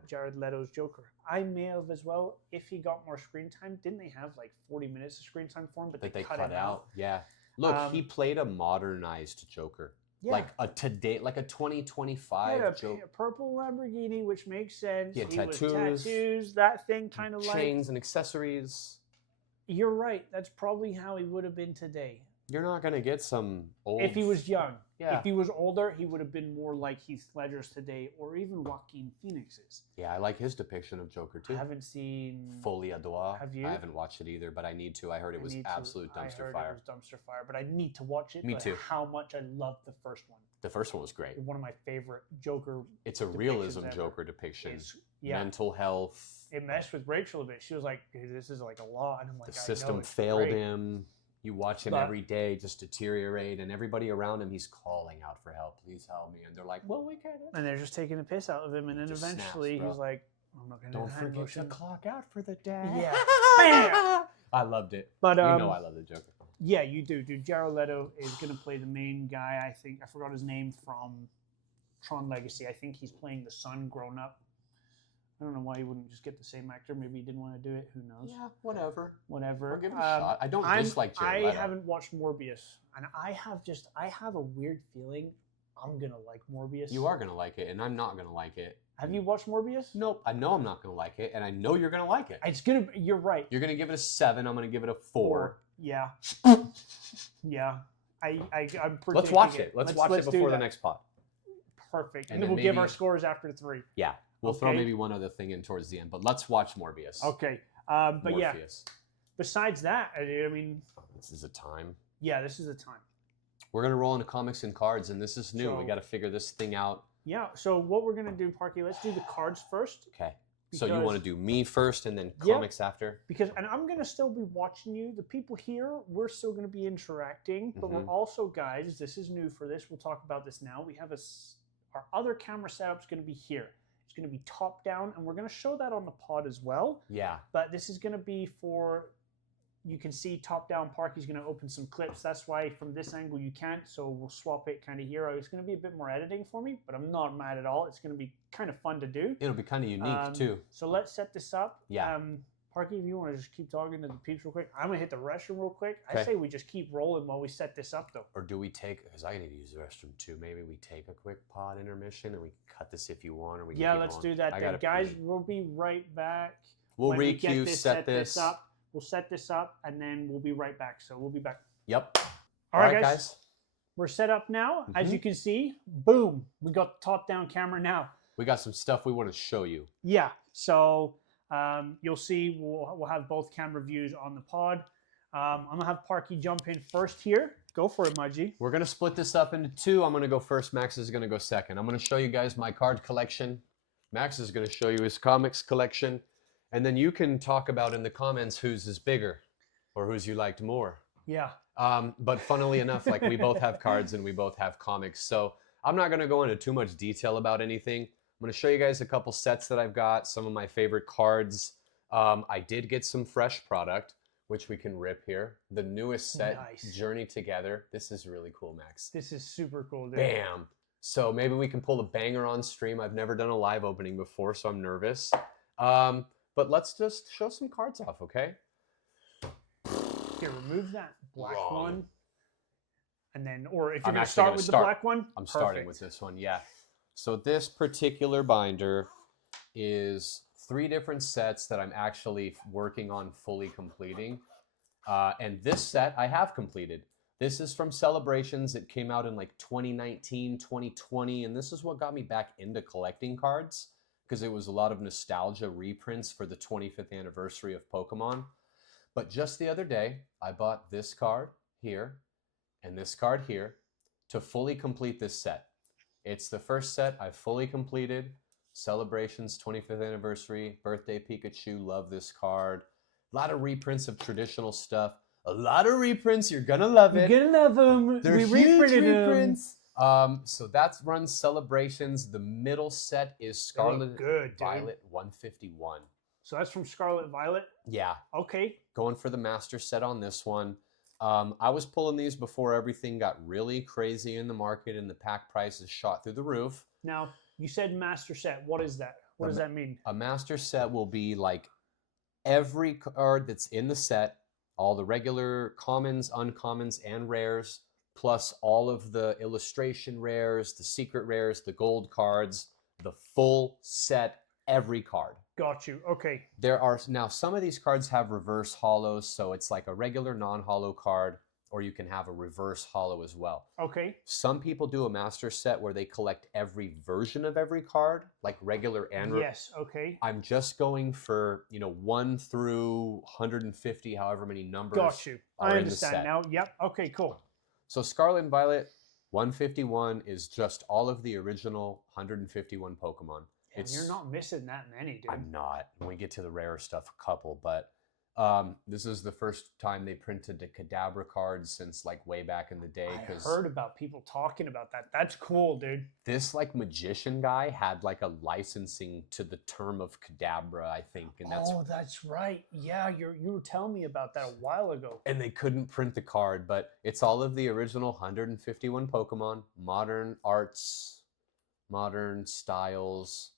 Jared Leto's Joker. I may have as well if he got more screen time. Didn't they have like 40 minutes of screen time for him? But they cut it out. Yeah. Look, he played a modernized Joker. Yeah. Like a 2025 He had Joker. a purple Lamborghini, which makes sense. He had was tattoos. tattoos. That thing kind of like chains and accessories. You're right. That's probably how he would have been today. You're not gonna get some old. If he was young. Yeah. If he was older, he would have been more like Heath Ledger's today, or even Joaquin Phoenix's. Yeah, I like his depiction of Joker too. I haven't seen Folie à Deux. Have you? I haven't watched it either, but I need to. I heard it was absolute dumpster fire. It was dumpster fire, but I need to watch it. Me too. How much I loved the first one. The first one was great. One of my favorite Joker. It's a realism Joker depiction. Mental health. It messed with Rachel a bit. She was like, "This is like a lot," and I'm like, "The system failed him." You watch him every day just deteriorate, and everybody around him, he's calling out for help. Please help me. And they're like, well, we can't. And they're just taking the piss out of him. And then eventually he's like, I'm not going to don't forget to clock out for the day. Yeah. I loved it. But you know I love the Joker. Yeah, you do, dude. Jared Leto is going to play the main guy. I think, I forgot his name from Tron Legacy. I think he's playing the son grown up. I don't know why he wouldn't just get the same actor. Maybe he didn't want to do it. Who knows? Yeah, whatever. Whatever. I'll give it a shot. I don't dislike Jared Leto. I haven't watched Morbius, and I have a weird feeling I'm gonna like Morbius. You are gonna like it, and I'm not gonna like it. Have you watched Morbius? Nope. I know I'm not gonna like it, and I know you're gonna like it. You're right. You're gonna give it a 7. I'm gonna give it a 4. Yeah. Yeah. I'm predicting Let's watch it. Let's watch it before the next pod. Perfect. And then we'll give our scores after 3. Yeah. We'll throw maybe one other thing in towards the end, but let's watch Morbius. Okay. But yeah, besides that, I mean... This is a time. Yeah, this is the time. We're going to roll into comics and cards, and this is new. We So- got to figure this thing out. Yeah, so what we're going to do, Parky, let's do the cards first. Okay. So you Because- want to do me first and then Yeah. comics after? Because, and I'm going to still be watching you. The people here, we're still going to be interacting, but we're also, guys, this is new for this. We'll talk about this now. We have our other camera setup's going to be here. It's going to be top down, and we're going to show that on the pod as well. Yeah. But this is going to be for, you can see top down. Parky's going to open some clips. That's why from this angle you can't, so we'll swap it kind of here. It's going to be a bit more editing for me, but I'm not mad at all. It's going to be kind of fun to do. It'll be kind of unique too. So let's set this up. Yeah. Parky, if you want to just keep talking to the peeps real quick, I'm going to hit the restroom real quick. Okay. I say we just keep rolling while we set this up, though. Or do we take, because I need to use the restroom too, maybe we take a quick pod intermission and we cut this if you want, or we can Yeah, keep let's going? do that I then. gotta Guys, pee. we'll be right back. We'll When we get re-queue, this, set this. up. We'll set this up, and then we'll be right back. So we'll be back. Yep. All right, guys. We're set up now. As Mhm. you can see, boom, we got the top-down camera now. We got some stuff we want to show you. Yeah, so you'll see we'll have both camera views on the pod. I'm going to have Parky jump in first here. Go for it, Mudgy. We're going to split this up into two. I'm going to go first. Max is going to go second. I'm going to show you guys my card collection. Max is going to show you his comics collection. And then you can talk about in the comments whose is bigger or whose you liked more. Yeah. But funnily enough, like we both have cards and we both have comics. So I'm not going to go into too much detail about anything. I'm going to show you guys a couple sets that I've got, some of my favorite cards. I did get some fresh product, which we can rip here. The newest set, Nice. Journey Together. This is really cool, Max. This is super cool, dude. Bam. So maybe we can pull a banger on stream. I've never done a live opening before, so I'm nervous. But let's just show some cards off, okay? Here, remove that black Wrong. one. And then, or if you're I'm going to actually start gonna with start. the black one, I'm starting with this one, yeah. So this particular binder is 3 different sets that I'm actually working on fully completing. And this set I have completed. This is from Celebrations. It came out in like 2019, 2020, and this is what got me back into collecting cards because it was a lot of nostalgia reprints for the 25th anniversary of Pokemon. But just the other day, I bought this card here and this card here to fully complete this set. It's the first set I've fully completed. Celebrations 25th anniversary, birthday Pikachu, love this card. A lot of reprints of traditional stuff. A lot of reprints, you're gonna love it. You're gonna love them. They're We huge reprinted them. reprints. So that's runs Celebrations. The middle set is They look Scarlet good, dude. Violet 151. So that's from Scarlet Violet. Yeah, Okay. going for the master set on this one. I was pulling these before everything got really crazy in the market and the pack prices shot through the roof. Now, you said master set. What is that? What does that mean? A master set will be like every card that's in the set, all the regular commons, uncommons, and rares, plus all of the illustration rares, the secret rares, the gold cards, the full set, every card. Got you. Okay. There are now some of these cards have reverse hollows, so it's like a regular non-hollow card, or you can have a reverse hollow as well. Okay. Some people do a master set where they collect every version of every card, like regular and Yes. Okay. I'm just going for 1 through 150, however many numbers. Got you. are I in the understand set. now. Yep. Okay. Cool. So Scarlet and Violet 151 is just all of the original 151 Pokemon. And you're not missing that many, dude. I'm not. When we get to the rare stuff, a couple, but this is the first time they printed the Kadabra cards since like way back in the day. I heard about people talking about that. That's cool, dude. This like magician guy had like a licensing to the term of Kadabra, I think, and that's right. Yeah, you were telling me about that a while ago. and they couldn't print the card, but it's all of the original 151 Pokemon, modern arts, modern styles,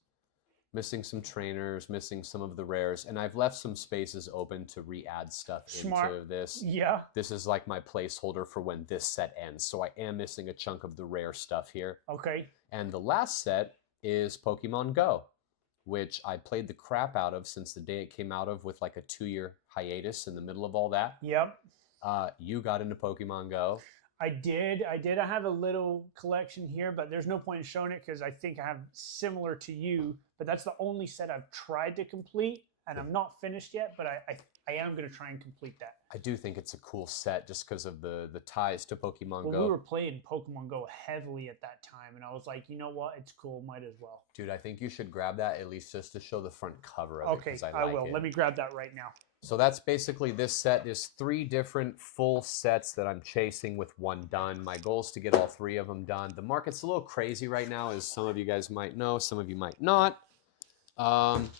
missing some trainers, missing some of the rares, and I've left some spaces open to re-add stuff Smart. into this. Yeah. This is like my placeholder for when this set ends, so I am missing a chunk of the rare stuff here. Okay. And the last set is Pokemon Go, which I played the crap out of since the day it came out of with like a 2-year hiatus in the middle of all that. Yep. You got into Pokemon Go. I did. I have a little collection here, but there's no point in showing it because I think I have similar to you. But that's the only set I've tried to complete. and I'm not finished yet, but I am going to try and complete that. I do think it's a cool set just because of the ties to Pokemon Well, Go. we were playing Pokemon Go heavily at that time, and I was like, you know what? It's cool. Might as well. Dude, I think you should grab that at least just to show the front cover of it. Okay, I like will. it. Let me grab that right now. So that's basically this set. There's 3 different full sets that I'm chasing with 1 done. My goal is to get all 3 of them done. The market's a little crazy right now, as some of you guys might know, some of you might not. And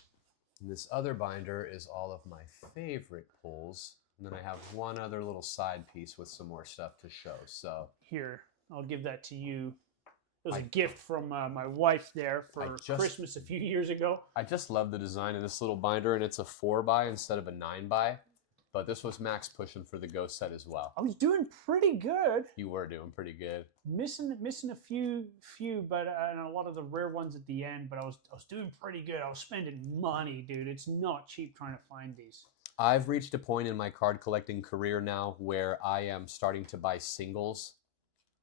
this other binder is all of my favorite pulls. And then I have one other little side piece with some more stuff to show. So here, I'll give that to you. It was a gift from my wife there for Christmas a few years ago. I just love the design of this little binder, and it's a 4x instead of a 9x. But this was Max pushing for the Go set as well. I was doing pretty good. You were doing pretty good. Missing a few, but and a lot of the rare ones at the end. But I was doing pretty good. I was spending money, dude. It's not cheap trying to find these. I've reached a point in my card collecting career now where I am starting to buy singles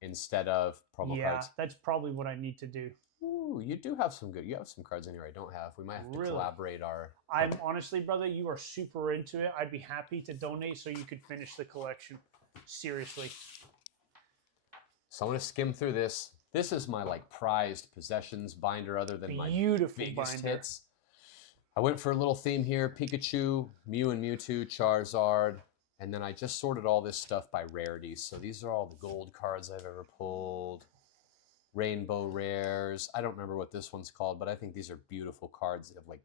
instead of promo cards. Yeah, that's probably what I need to do. Ooh, you do have some cards in here I don't have. We might have to collaborate I'm honestly, brother, you are super into it. I'd be happy to donate so you could finish the collection. Seriously. So I'm going to skim through this. This is my like prized possessions binder other than my biggest hits. I went for a little theme here. Pikachu, Mew and Mewtwo, Charizard. And then I just sorted all this stuff by rarities. So these are all the gold cards I've ever pulled. Rainbow rares. I don't remember what this one's called, but I think these are beautiful cards that have like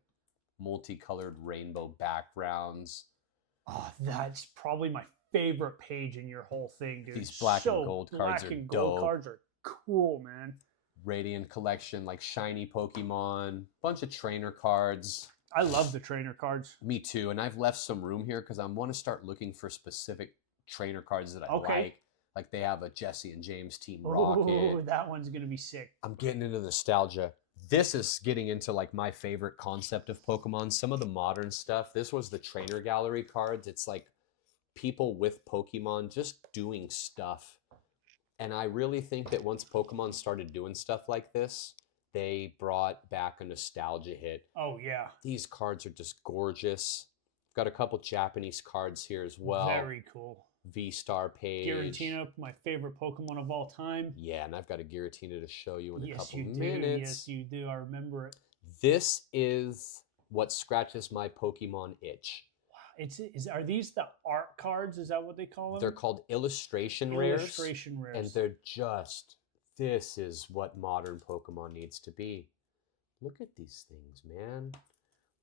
multicolored rainbow backgrounds. Oh, that's probably my favorite page in your whole thing, dude. These black and gold cards are gold cards are cool, man. Radiant collection, like shiny Pokemon, bunch of trainer cards. I love the trainer cards. Me too, and I've left some room here because I want to start looking for specific trainer cards that I like. Like they have a Jesse and James Team Rocket. Oh, that one's going to be sick. I'm getting into nostalgia. This is getting into like my favorite concept of Pokemon. Some of the modern stuff. This was the trainer gallery cards. It's like people with Pokemon just doing stuff. And I really think that once Pokemon started doing stuff like this, they brought back a nostalgia hit. Oh, yeah. These cards are just gorgeous. I've got a couple Japanese cards here as well. Very cool. V-Star page. Giratina, my favorite Pokemon of all time. Yeah, and I've got a Giratina to show you in a couple minutes. Yes, you do. I remember it. This is what scratches my Pokemon itch. Wow. Are these the art cards? Is that what they call them? They're called illustration rares. Illustration rares. And they're just, this is what modern Pokemon needs to be. Look at these things, man.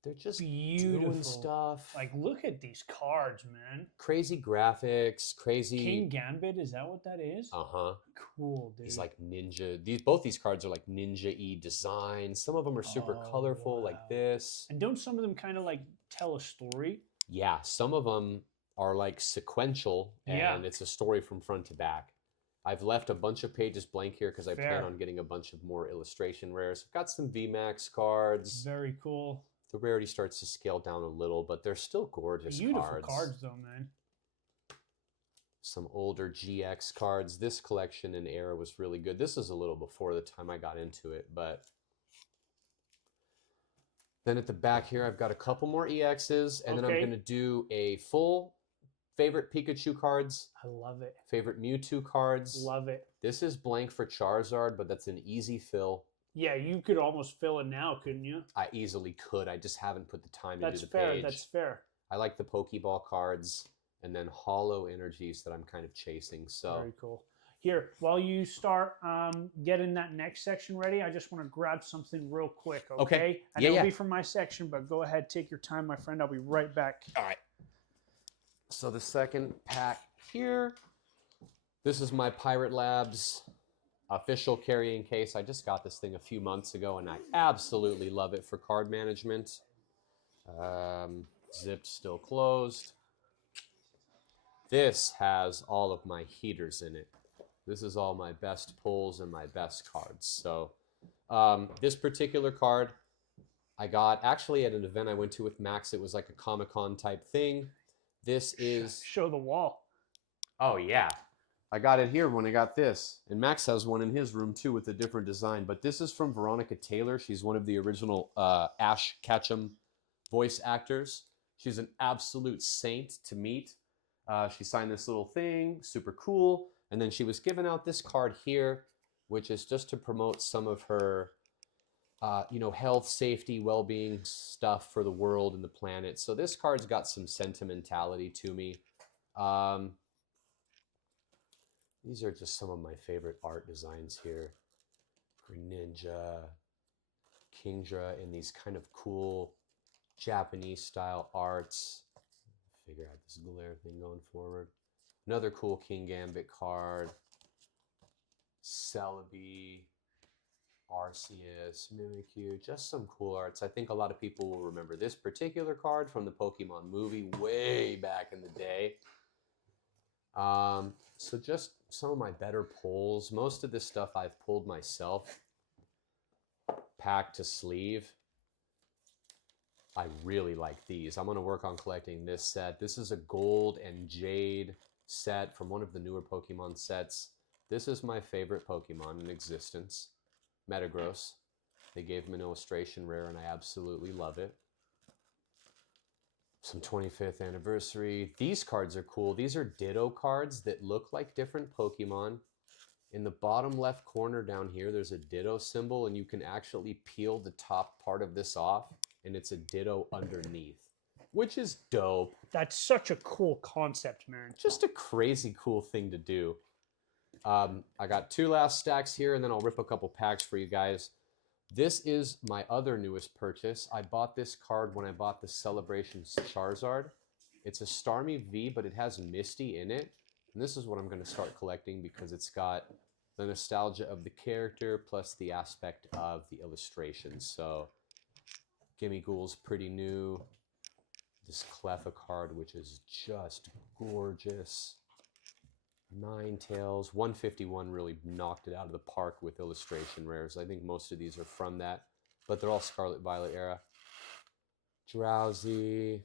They're just beautiful doing stuff. Like, look at these cards, man. Crazy graphics, crazy. King Gambit, is that what that is? Uh-huh. Cool, dude. It's like ninja. Both these cards are like ninja-y design. Some of them are super colorful, like this. And don't some of them kind of like tell a story? Yeah, some of them are like sequential, and it's a story from front to back. I've left a bunch of pages blank here because I plan on getting a bunch of more illustration rares. I've got some VMAX cards. Very cool. The rarity starts to scale down a little, but they're still gorgeous Beautiful cards. cards, though, man. Some older GX cards. This collection and era was really good. This is a little before the time I got into it, but then at the back here, I've got a couple more EXs, and then I'm going to do a full favorite Pikachu cards. I love it. Favorite Mewtwo cards. Love it. This is blank for Charizard, but that's an easy fill. Yeah, you could almost fill it now, couldn't you? I easily could. I just haven't put the time into the page. That's fair. I like the Pokeball cards and then hollow energies that I'm kind of chasing. So very cool. Here, while you start getting that next section ready, I just want to grab something real quick, okay? And it'll be from my section, but go ahead, take your time, my friend. I'll be right back. All right. So the second pack here, this is my Pirate Labs official carrying case. I just got this thing a few months ago, and I absolutely love it for card management. Zipped, still closed. This has all of my heaters in it. This is all my best pulls and my best cards. So this particular card I got actually at an event I went to with Max. It was like a Comic-Con type thing. This is... Show the wall. Oh, yeah. I got it here when I got this. And Max has one in his room, too, with a different design. But this is from Veronica Taylor. She's one of the original Ash Ketchum voice actors. She's an absolute saint to meet. She signed this little thing, super cool. And then she was given out this card here, which is just to promote some of her, health, safety, well-being stuff for the world and the planet. So this card's got some sentimentality to me. These are just some of my favorite art designs here. Greninja, Kingdra in these kind of cool Japanese style arts. Figure out this glare thing going forward. Another cool King Gambit card. Celebi, Arceus, Mimikyu, just some cool arts. I think a lot of people will remember this particular card from the Pokemon movie way back in the day. So just some of my better pulls. Most of this stuff I've pulled myself, pack to sleeve. I really like these. I'm going to work on collecting this set. This is a gold and jade set from one of the newer Pokemon sets. This is my favorite Pokemon in existence, Metagross. They gave him an illustration rare and I absolutely love it. Some 25th anniversary. These cards are cool. These are Ditto cards that look like different Pokemon. In the bottom left corner down here, there's a Ditto symbol and you can actually peel the top part of this off and it's a Ditto underneath, which is dope. That's such a cool concept, man. Just a crazy cool thing to do. I got 2 last stacks here and then I'll rip a couple packs for you guys. This is my other newest purchase. I bought this card when I bought the Celebrations Charizard. It's a Starmie V, but it has Misty in it. And this is what I'm going to start collecting because it's got the nostalgia of the character plus the aspect of the illustrations. So Gimmigool's pretty new. This Cleffa card, which is just gorgeous. Ninetales, 151 really knocked it out of the park with illustration rares. I think most of these are from that, but they're all Scarlet Violet era. Drowsy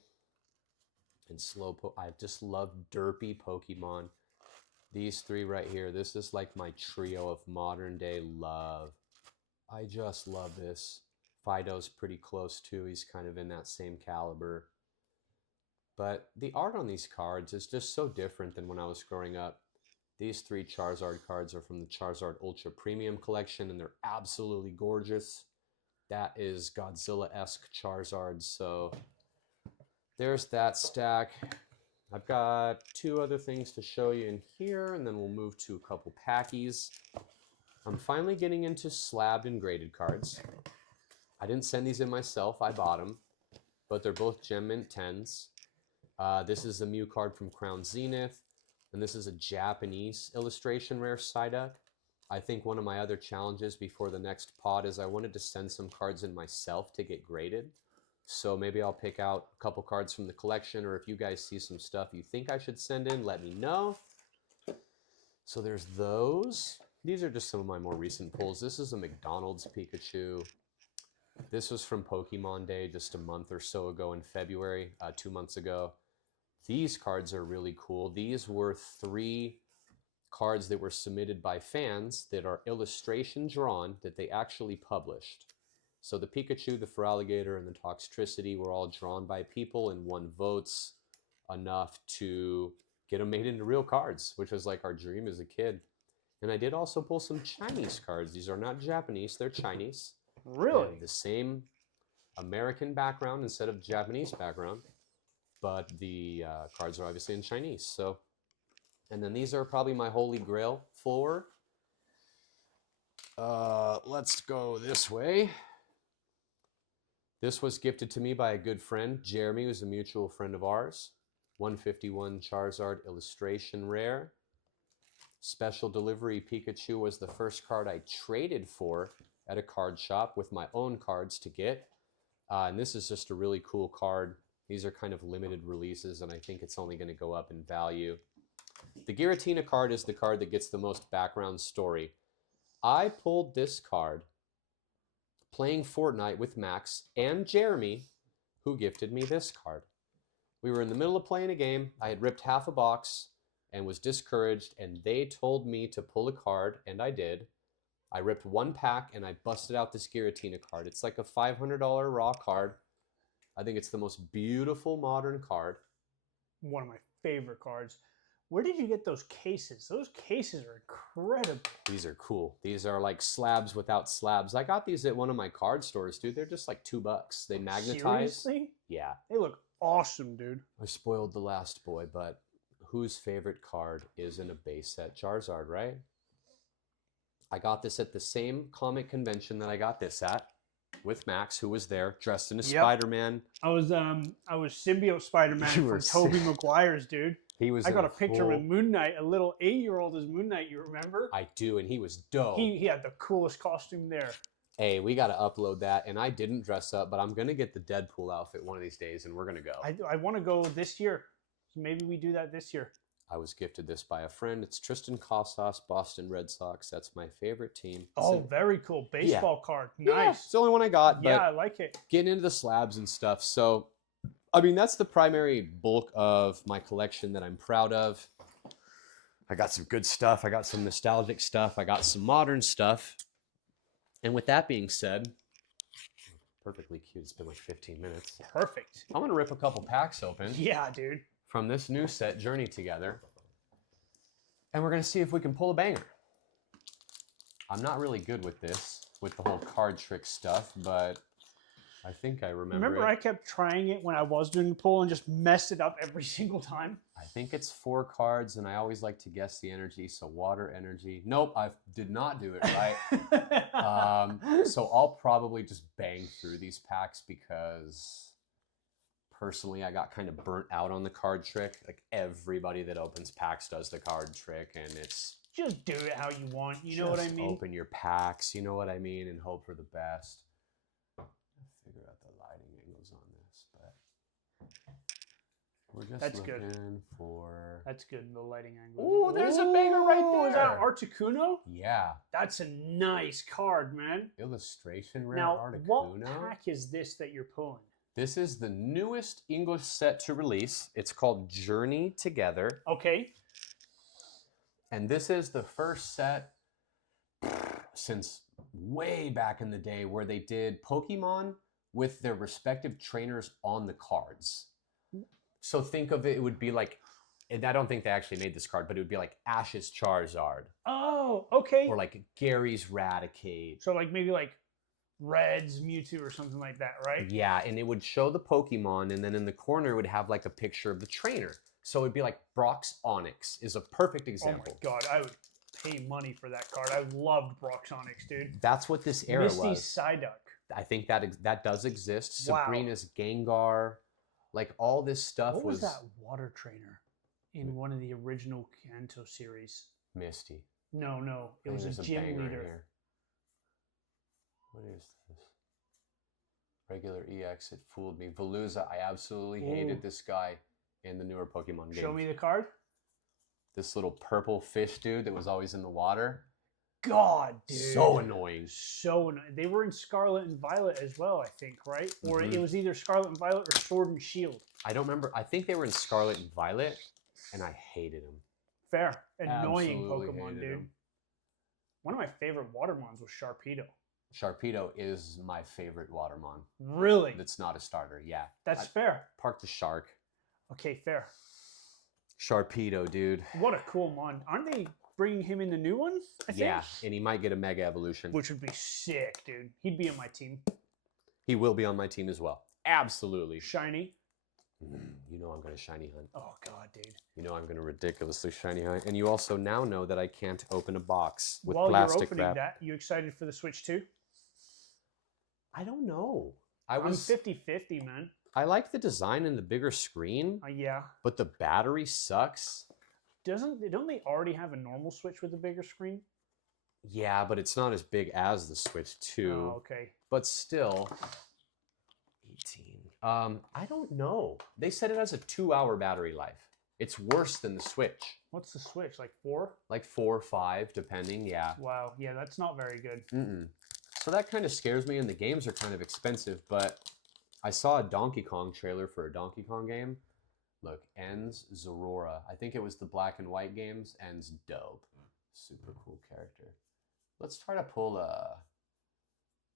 and Slowpoke. I just love derpy Pokemon. These 3 right here, this is like my trio of modern day love. I just love this. Fido's pretty close too. He's kind of in that same caliber. But the art on these cards is just so different than when I was growing up. These 3 Charizard cards are from the Charizard Ultra Premium collection, and they're absolutely gorgeous. That is Godzilla-esque Charizard, so there's that stack. I've got 2 other things to show you in here, and then we'll move to a couple packies. I'm finally getting into slabbed and graded cards. I didn't send these in myself, I bought them, but they're both Gem Mint 10s. This is a Mew card from Crown Zenith. And this is a Japanese illustration rare Psyduck. I think one of my other challenges before the next pod is I wanted to send some cards in myself to get graded. So maybe I'll pick out a couple cards from the collection, or if you guys see some stuff you think I should send in, let me know. So there's those. These are just some of my more recent pulls. This is a McDonald's Pikachu. This was from Pokemon Day just a month or so ago in February, 2 months ago. These cards are really cool. These were 3 cards that were submitted by fans that are illustration drawn that they actually published. So the Pikachu, the Feraligatr, and the Toxtricity were all drawn by people and won votes enough to get them made into real cards, which was like our dream as a kid. And I did also pull some Chinese cards. These are not Japanese, they're Chinese. Really? The same American background instead of Japanese background. But the cards are obviously in Chinese. So, and then these are probably my holy grail for. Let's go this way. This was gifted to me by a good friend, Jeremy, who's a mutual friend of ours. 151 Charizard illustration rare. Special delivery Pikachu was the first card I traded for at a card shop with my own cards to get. And this is just a really cool card. These are kind of limited releases, and I think it's only going to go up in value. The Giratina card is the card that gets the most background story. I pulled this card playing Fortnite with Max and Jeremy, who gifted me this card. We were in the middle of playing a game. I had ripped half a box and was discouraged, and they told me to pull a card, and I did. I ripped 1 pack, and I busted out this Giratina card. It's like a $500 raw card. I think it's the most beautiful modern card. One of my favorite cards. Where did you get those cases? Those cases are incredible. These are cool. These are like slabs without slabs. I got these at one of my card stores, dude. They're just like $2. They magnetize. Seriously? Yeah. They look awesome, dude. I spoiled the last boy, but whose favorite card isn't a base set Charizard, right? I got this at the same comic convention that I got this at with Max, who was there, dressed in a Spider-Man. I was symbiote Spider-Man You from were Tobey Maguire's, dude. He was. I got a picture with Moon Knight, a little 8-year-old as Moon Knight. You remember? I do, and he was dope. He had the coolest costume there. Hey, we got to upload that, and I didn't dress up, but I'm gonna get the Deadpool outfit one of these days, and we're gonna go. I want to go this year, so maybe we do that this year. I was gifted this by a friend. It's Tristan Casas, Boston Red Sox. That's my favorite team. Oh, very cool baseball card. Nice. Yeah, it's the only one I got. But yeah, I like it. Getting into the slabs and stuff. So, I mean, that's the primary bulk of my collection that I'm proud of. I got some good stuff. I got some nostalgic stuff. I got some modern stuff. And with that being said, perfectly cute. It's been like 15 minutes. Perfect. I'm going to rip a couple packs open. Yeah, dude. From this new set, Journey Together. And we're going to see if we can pull a banger. I'm not really good with this, with the whole card trick stuff, but I think I remember I kept trying it when I was doing the pull and just messed it up every single time? I think it's 4 cards, and I always like to guess the energy. So water, energy. Nope, I did not do it right. So I'll probably just bang through these packs because personally I got kind of burnt out on the card trick. Like everybody that opens packs does the card trick, and it's just do it how you want. You know what I mean? Open your packs, you know what I mean, and hope for the best. Figure out the lighting angles on this, but we're just looking for. That's good. The lighting angle. Oh, there's a banger right there. Is that Articuno? Yeah. That's a nice card, man. Illustration rare now, Articuno. What pack is this that you're pulling? This is the newest English set to release. It's called Journey Together. Okay. And this is the first set since way back in the day where they did Pokemon with their respective trainers on the cards. So think of it, it would be like, and I don't think they actually made this card, but it would be like Ash's Charizard. Oh, okay. Or like Gary's Raticate. So like maybe like Red's Mewtwo or something like that, right? Yeah, and it would show the Pokemon, and then in the corner it would have like a picture of the trainer. So it'd be like Brock's Onyx is a perfect example. Oh my god, I would pay money for that card. I loved Brock's Onyx, dude. That's what this era Misty was. Psyduck. I think that does exist. Wow. Sabrina's Gengar, like all this stuff what was that water trainer in one of the original Kanto series? Misty. No, it was a gym leader. Here. What is this? Regular EX, it fooled me. Veluza, I absolutely hated this guy in the newer Pokemon games. Show me the card. This little purple fish dude that was always in the water. God, dude. So annoying. So annoying. They were in Scarlet and Violet as well, I think, right? Or it was either Scarlet and Violet or Sword and Shield. I don't remember. I think they were in Scarlet and Violet, and I hated them. Fair. Annoying Absolutely Pokemon, dude. them. One of my favorite Watermons was Sharpedo. Sharpedo is my favorite Watermon. Really? That's not a starter, yeah. That's fair. Park the Shark. Okay, fair. Sharpedo, dude. What a cool mon. Aren't they bringing him in the new one? I think? Yeah, and he might get a Mega Evolution. Which would be sick, dude. He'd be on my team. He will be on my team as well. Absolutely. Shiny. You know I'm going to shiny hunt. Oh, God, dude. You know I'm going to ridiculously shiny hunt. And you also now know that I can't open a box with While plastic you're opening wrap. that, you excited for the Switch 2? I don't know. I'm 50-50, man. I like the design and the bigger screen. Yeah. But the battery sucks. Don't they already have a normal Switch with a bigger screen? Yeah, but it's not as big as the Switch 2. Oh, okay. But still, 18. I don't know. They said it has a 2-hour battery life. It's worse than the Switch. What's the Switch? Like 4? Like 4 or 5, depending. Yeah. Wow. Yeah, that's not very good. So that kind of scares me, and the games are kind of expensive. But I saw a Donkey Kong trailer for a Donkey Kong game. Look, Ends Zorora. I think it was the black and white games. Ends dope. Super cool character. Let's try to pull a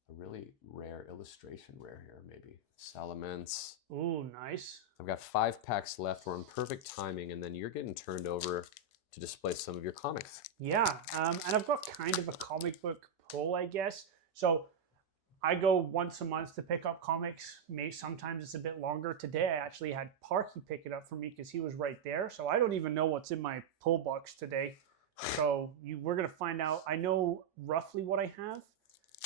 a really rare illustration rare here, maybe. Salamence. Ooh, nice. I've got 5 packs left. We're on perfect timing, and then you're getting turned over to display some of your comics. Yeah, and I've got kind of a comic book pull, I guess. So I go once a month to pick up comics. Maybe sometimes it's a bit longer. Today I actually had Parky pick it up for me because he was right there. So I don't even know what's in my pull box today. So we're gonna find out. I know roughly what I have,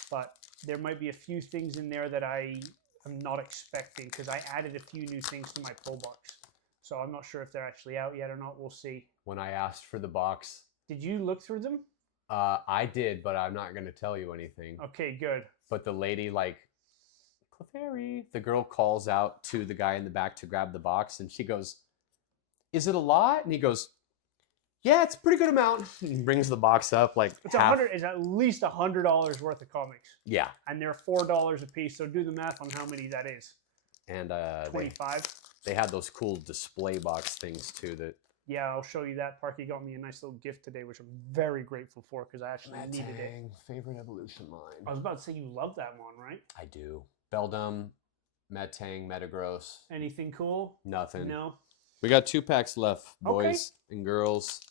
but there might be a few things in there that I am not expecting because I added a few new things to my pull box. So I'm not sure if they're actually out yet or not. We'll see. When I asked for the box, Did you look through them? I did, but I'm not going to tell you anything. Okay, good. But the lady, like, Clefairy, the girl calls out to the guy in the back to grab the box, and she goes, "Is it a lot?" And he goes, "Yeah, it's a pretty good amount." He brings the box up, like It's It's at least $100 worth of comics, Yeah. and they're $4 a piece. So do the math on how many that is. And 25. they had those cool display box things too. That Yeah, I'll show you that. Parky got me a nice little gift today, which I'm very grateful for because I actually needed it. Favorite evolution line. I was about to say you love that one, right? I do. Beldum, Metang, Metagross. Anything cool? Nothing. No. We got 2 packs left, Okay. boys and girls.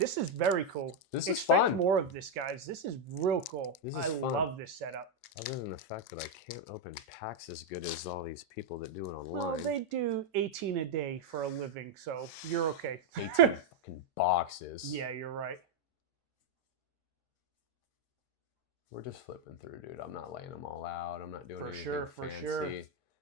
This is very cool. This is Expect fun. more of this, guys. This is real cool. This is I fun. love this setup. Other than the fact that I can't open packs as good as all these people that do it online. Well, they do 18 a day for a living, so you're okay. 18 fucking boxes. Yeah, you're right. We're just flipping through, dude. I'm not laying them all out. I'm not doing For anything sure, fancy. for sure.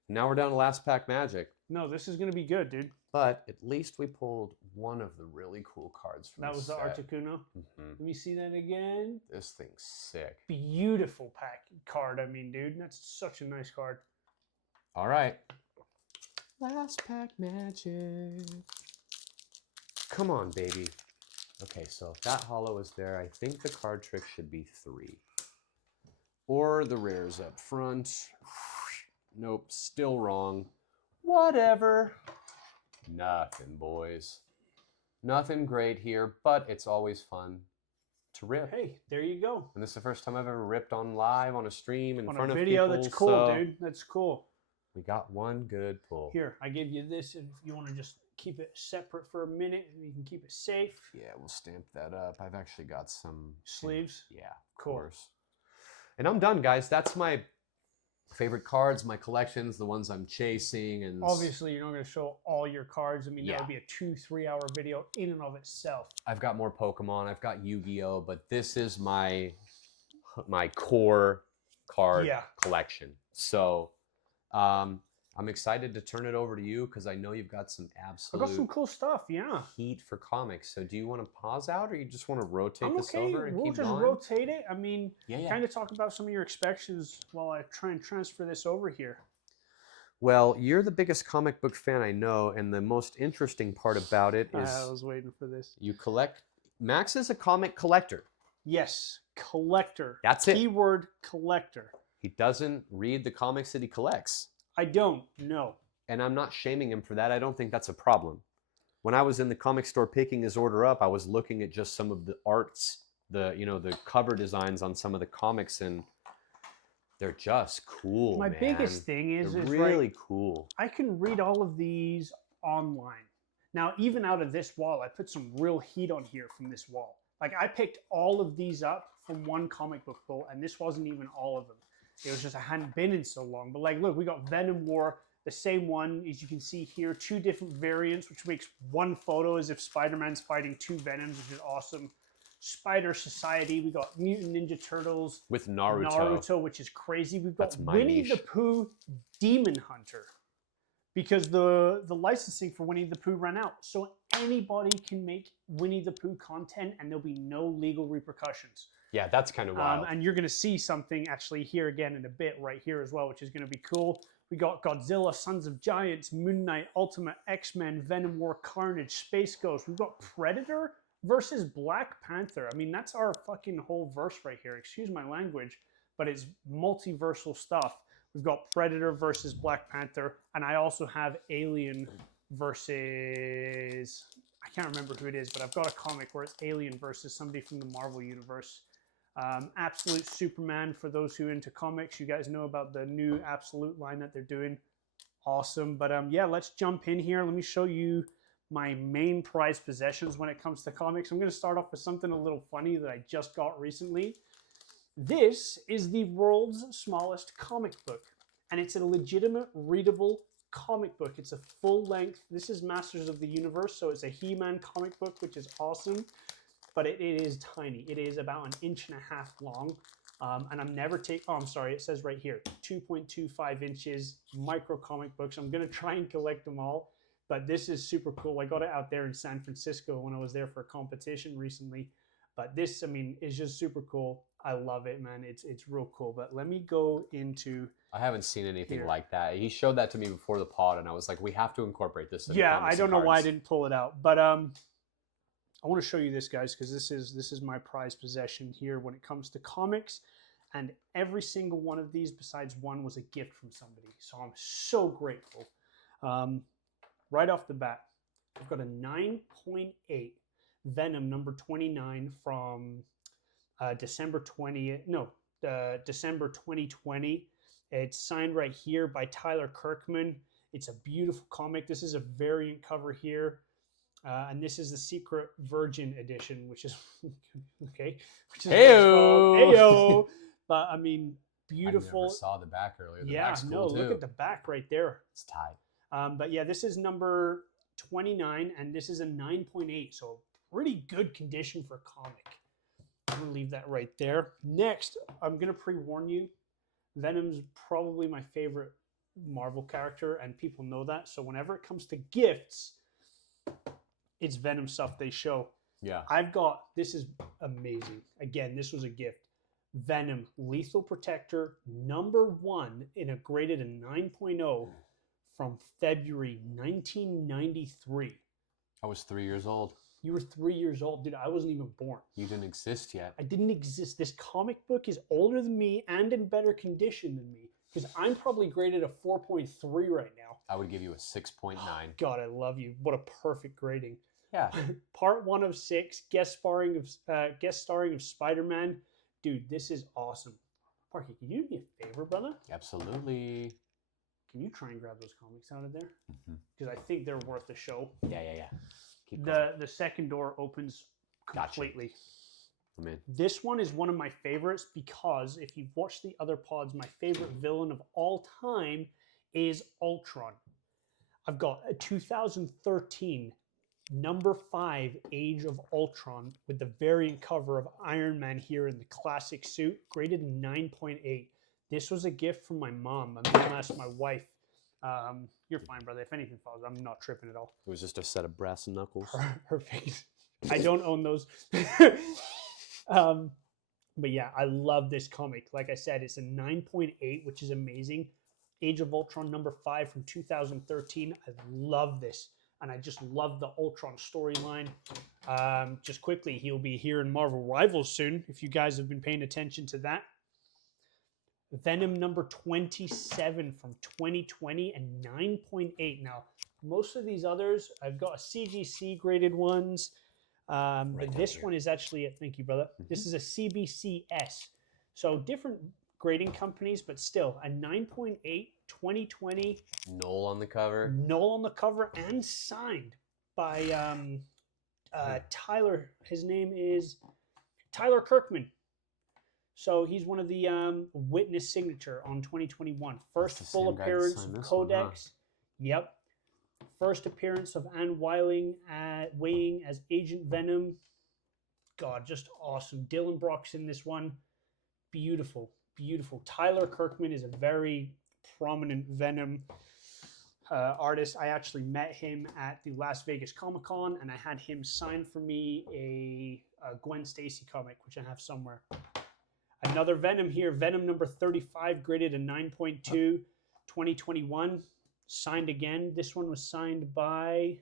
Now we're down to last pack magic. No, this is going to be good, dude. But at least we pulled one of the really cool cards from That the was the set. Articuno. Mhm. Let me see that again. This thing's sick. Beautiful card, I mean, dude. That's such a nice card. All right. Last pack magic. Come on, baby. Okay, so if that hollow is there, I think the card trick should be 3. Or the rares up front. Nope, still wrong. Whatever. Nothing, boys. Nothing great here, but it's always fun to rip. Hey, there you go. And this is the first time I've ever ripped on live on a stream in On front a of video, people. that's cool, so dude. That's cool. we got one good pull. Here, I gave you this, and if you want to just keep it separate for a minute, you can keep it safe. Yeah, we'll stamp that up. I've actually got some Sleeves? Yeah, of Cool. course. And I'm done, guys. That's my favorite cards, my collections, the ones I'm chasing, and Obviously, you're not going to show all your cards. I mean, Yeah. that would be a 2-3 hour video in and of itself. I've got more Pokemon. I've got Yu-Gi-Oh, but this is my core card Yeah. collection. So I'm excited to turn it over to you because I know you've got some I absolute got some cool stuff, yeah. heat for comics. So do you want to pause out, or you just want to rotate I'm this okay. over and We'll keep just going? rotate it. I mean, Yeah. kind of talk about some of your expectations while I try and transfer this over here. Well, you're the biggest comic book fan I know, and the most interesting part about it is I was waiting for this. you collect. Max is a comic collector. Yes, collector. That's it. Keyword collector. He doesn't read the comics that he collects. I don't know. And I'm not shaming him for that. I don't think that's a problem. When I was in the comic store picking his order up, I was looking at just some of the arts, the cover designs on some of the comics, and they're just cool. My man. biggest thing is really cool. I can read all of these online. Now, even out of this wall, I put some real heat on here from this wall. Like, I picked all of these up from one comic book pull, and this wasn't even all of them. It was just I hadn't been in so long. But like, look, we got Venom War, the same one, as you can see here, 2 different variants, which makes one photo as if Spider-Man's fighting 2 Venoms, which is awesome. Spider Society, we got Mutant Ninja Turtles. With Naruto. Which is crazy. We've got That's my Winnie niche. the Pooh Demon Hunter. Because the licensing for Winnie the Pooh ran out. So anybody can make Winnie the Pooh content and there'll be no legal repercussions. Yeah, that's kind of wild. And you're going to see something actually here again in a bit right here as well, which is going to be cool. We got Godzilla, Sons of Giants, Moon Knight, Ultimate X-Men, Venom War, Carnage, Space Ghost. We've got Predator versus Black Panther. I mean, that's our fucking whole verse right here. Excuse my language, but it's multiversal stuff. We've got Predator versus Black Panther, and I also have Alien versus... I can't remember who it is, but I've got a comic where it's Alien versus somebody from the Marvel Universe. Absolute Superman, for those who are into comics, you guys know about the new Absolute line that they're doing. Awesome. But yeah, let's jump in here. Let me show you my main prized possessions when it comes to comics. I'm going to start off with something a little funny that I just got recently. This is the world's smallest comic book, and it's a legitimate readable comic book. It's a full length. This is Masters of the Universe, so it's a He-Man comic book, which is awesome, but it is tiny. It is about 1.5 inches long. And I'm never oh, I'm sorry, it says right here, 2.25 inches, micro comic books. I'm going to try and collect them all, but this is super cool. I got it out there in San Francisco when I was there for a competition recently. But this, I mean, is just super cool. I love it, man. It's real cool. But let me go into... I haven't seen anything like that. He showed that to me before the pod, and I was like, we have to incorporate this. Yeah, I don't know why I didn't pull it out. But I want to show you this, guys, because this is my prized possession here when it comes to comics. And every single one of these, besides one, was a gift from somebody. So I'm so grateful. Right off the bat, I've got a 9.8 Venom number 29 from December 2020. It's signed right here by Tyler Kirkman. It's a beautiful comic. This is a variant cover here. And this is the Secret Virgin edition, which is okay. Which is Heyo! But I mean, beautiful. I never saw the back earlier. The yeah, back's cool no, too. look at the back right there. It's tight. But yeah, this is number 29, and this is a 9.8, so pretty good condition for a comic. I'm gonna leave that right there. Next, I'm gonna pre-warn you, Venom's probably my favorite Marvel character, and people know that. So whenever it comes to gifts, it's Venom stuff they show. Yeah. This is amazing. Again, this was a gift. Venom Lethal Protector #1 in a graded 9.0 from February 1993. I was 3 years old. You were 3 years old, dude. I wasn't even born. You didn't exist yet. I didn't exist. This comic book is older than me and in better condition than me, because I'm probably graded a 4.3 right now. I would give you a 6.9. God, I love you. What a perfect grading. Yeah. Part 1 of 6, guest starring of Spider-Man. Dude, this is awesome. Parky, can you do me a favor, brother? Absolutely. Can you try and grab those comics out of there? Because I think they're worth the show. Yeah. Keep going. The second door opens completely. I'm in. This one is one of my favorites because if you've watched the other pods, my favorite villain of all time is Ultron. I've got a 2013 #5 Age of Ultron with the variant cover of Iron Man here in the classic suit, graded 9.8. This was a gift from my mom. I'm going to ask my wife. You're fine, brother. If anything falls, I'm not tripping at all. It was just a set of brass knuckles. Her face. I don't own those. But yeah, I love this comic. Like I said, it's a 9.8, which is amazing. Age of Ultron #5 from 2013. I love this. And I just love the Ultron storyline. Just quickly, he'll be here in Marvel Rivals soon, if you guys have been paying attention to that. Venom #27 from 2020 and 9.8. Now, most of these others, I've got a CGC graded ones. But this one is actually, thank you, brother. This is a CBCS. So different grading companies, but still a 9.8, 2020. Knoll on the cover. Knoll on the cover and signed by Tyler. His name is Tyler Kirkman. So he's one of the witness signature on 2021. First full appearance of Codex. Yep. First appearance of Ann weighing as Agent Venom. God, just awesome. Dylan Brock's in this one. Beautiful, beautiful. Tyler Kirkman is a very prominent Venom artist. I actually met him at the Las Vegas Comic-Con, and I had him sign for me a Gwen Stacy comic, which I have somewhere. Another Venom here, Venom #35, graded a 9.2, 2021. Signed again. This one was signed by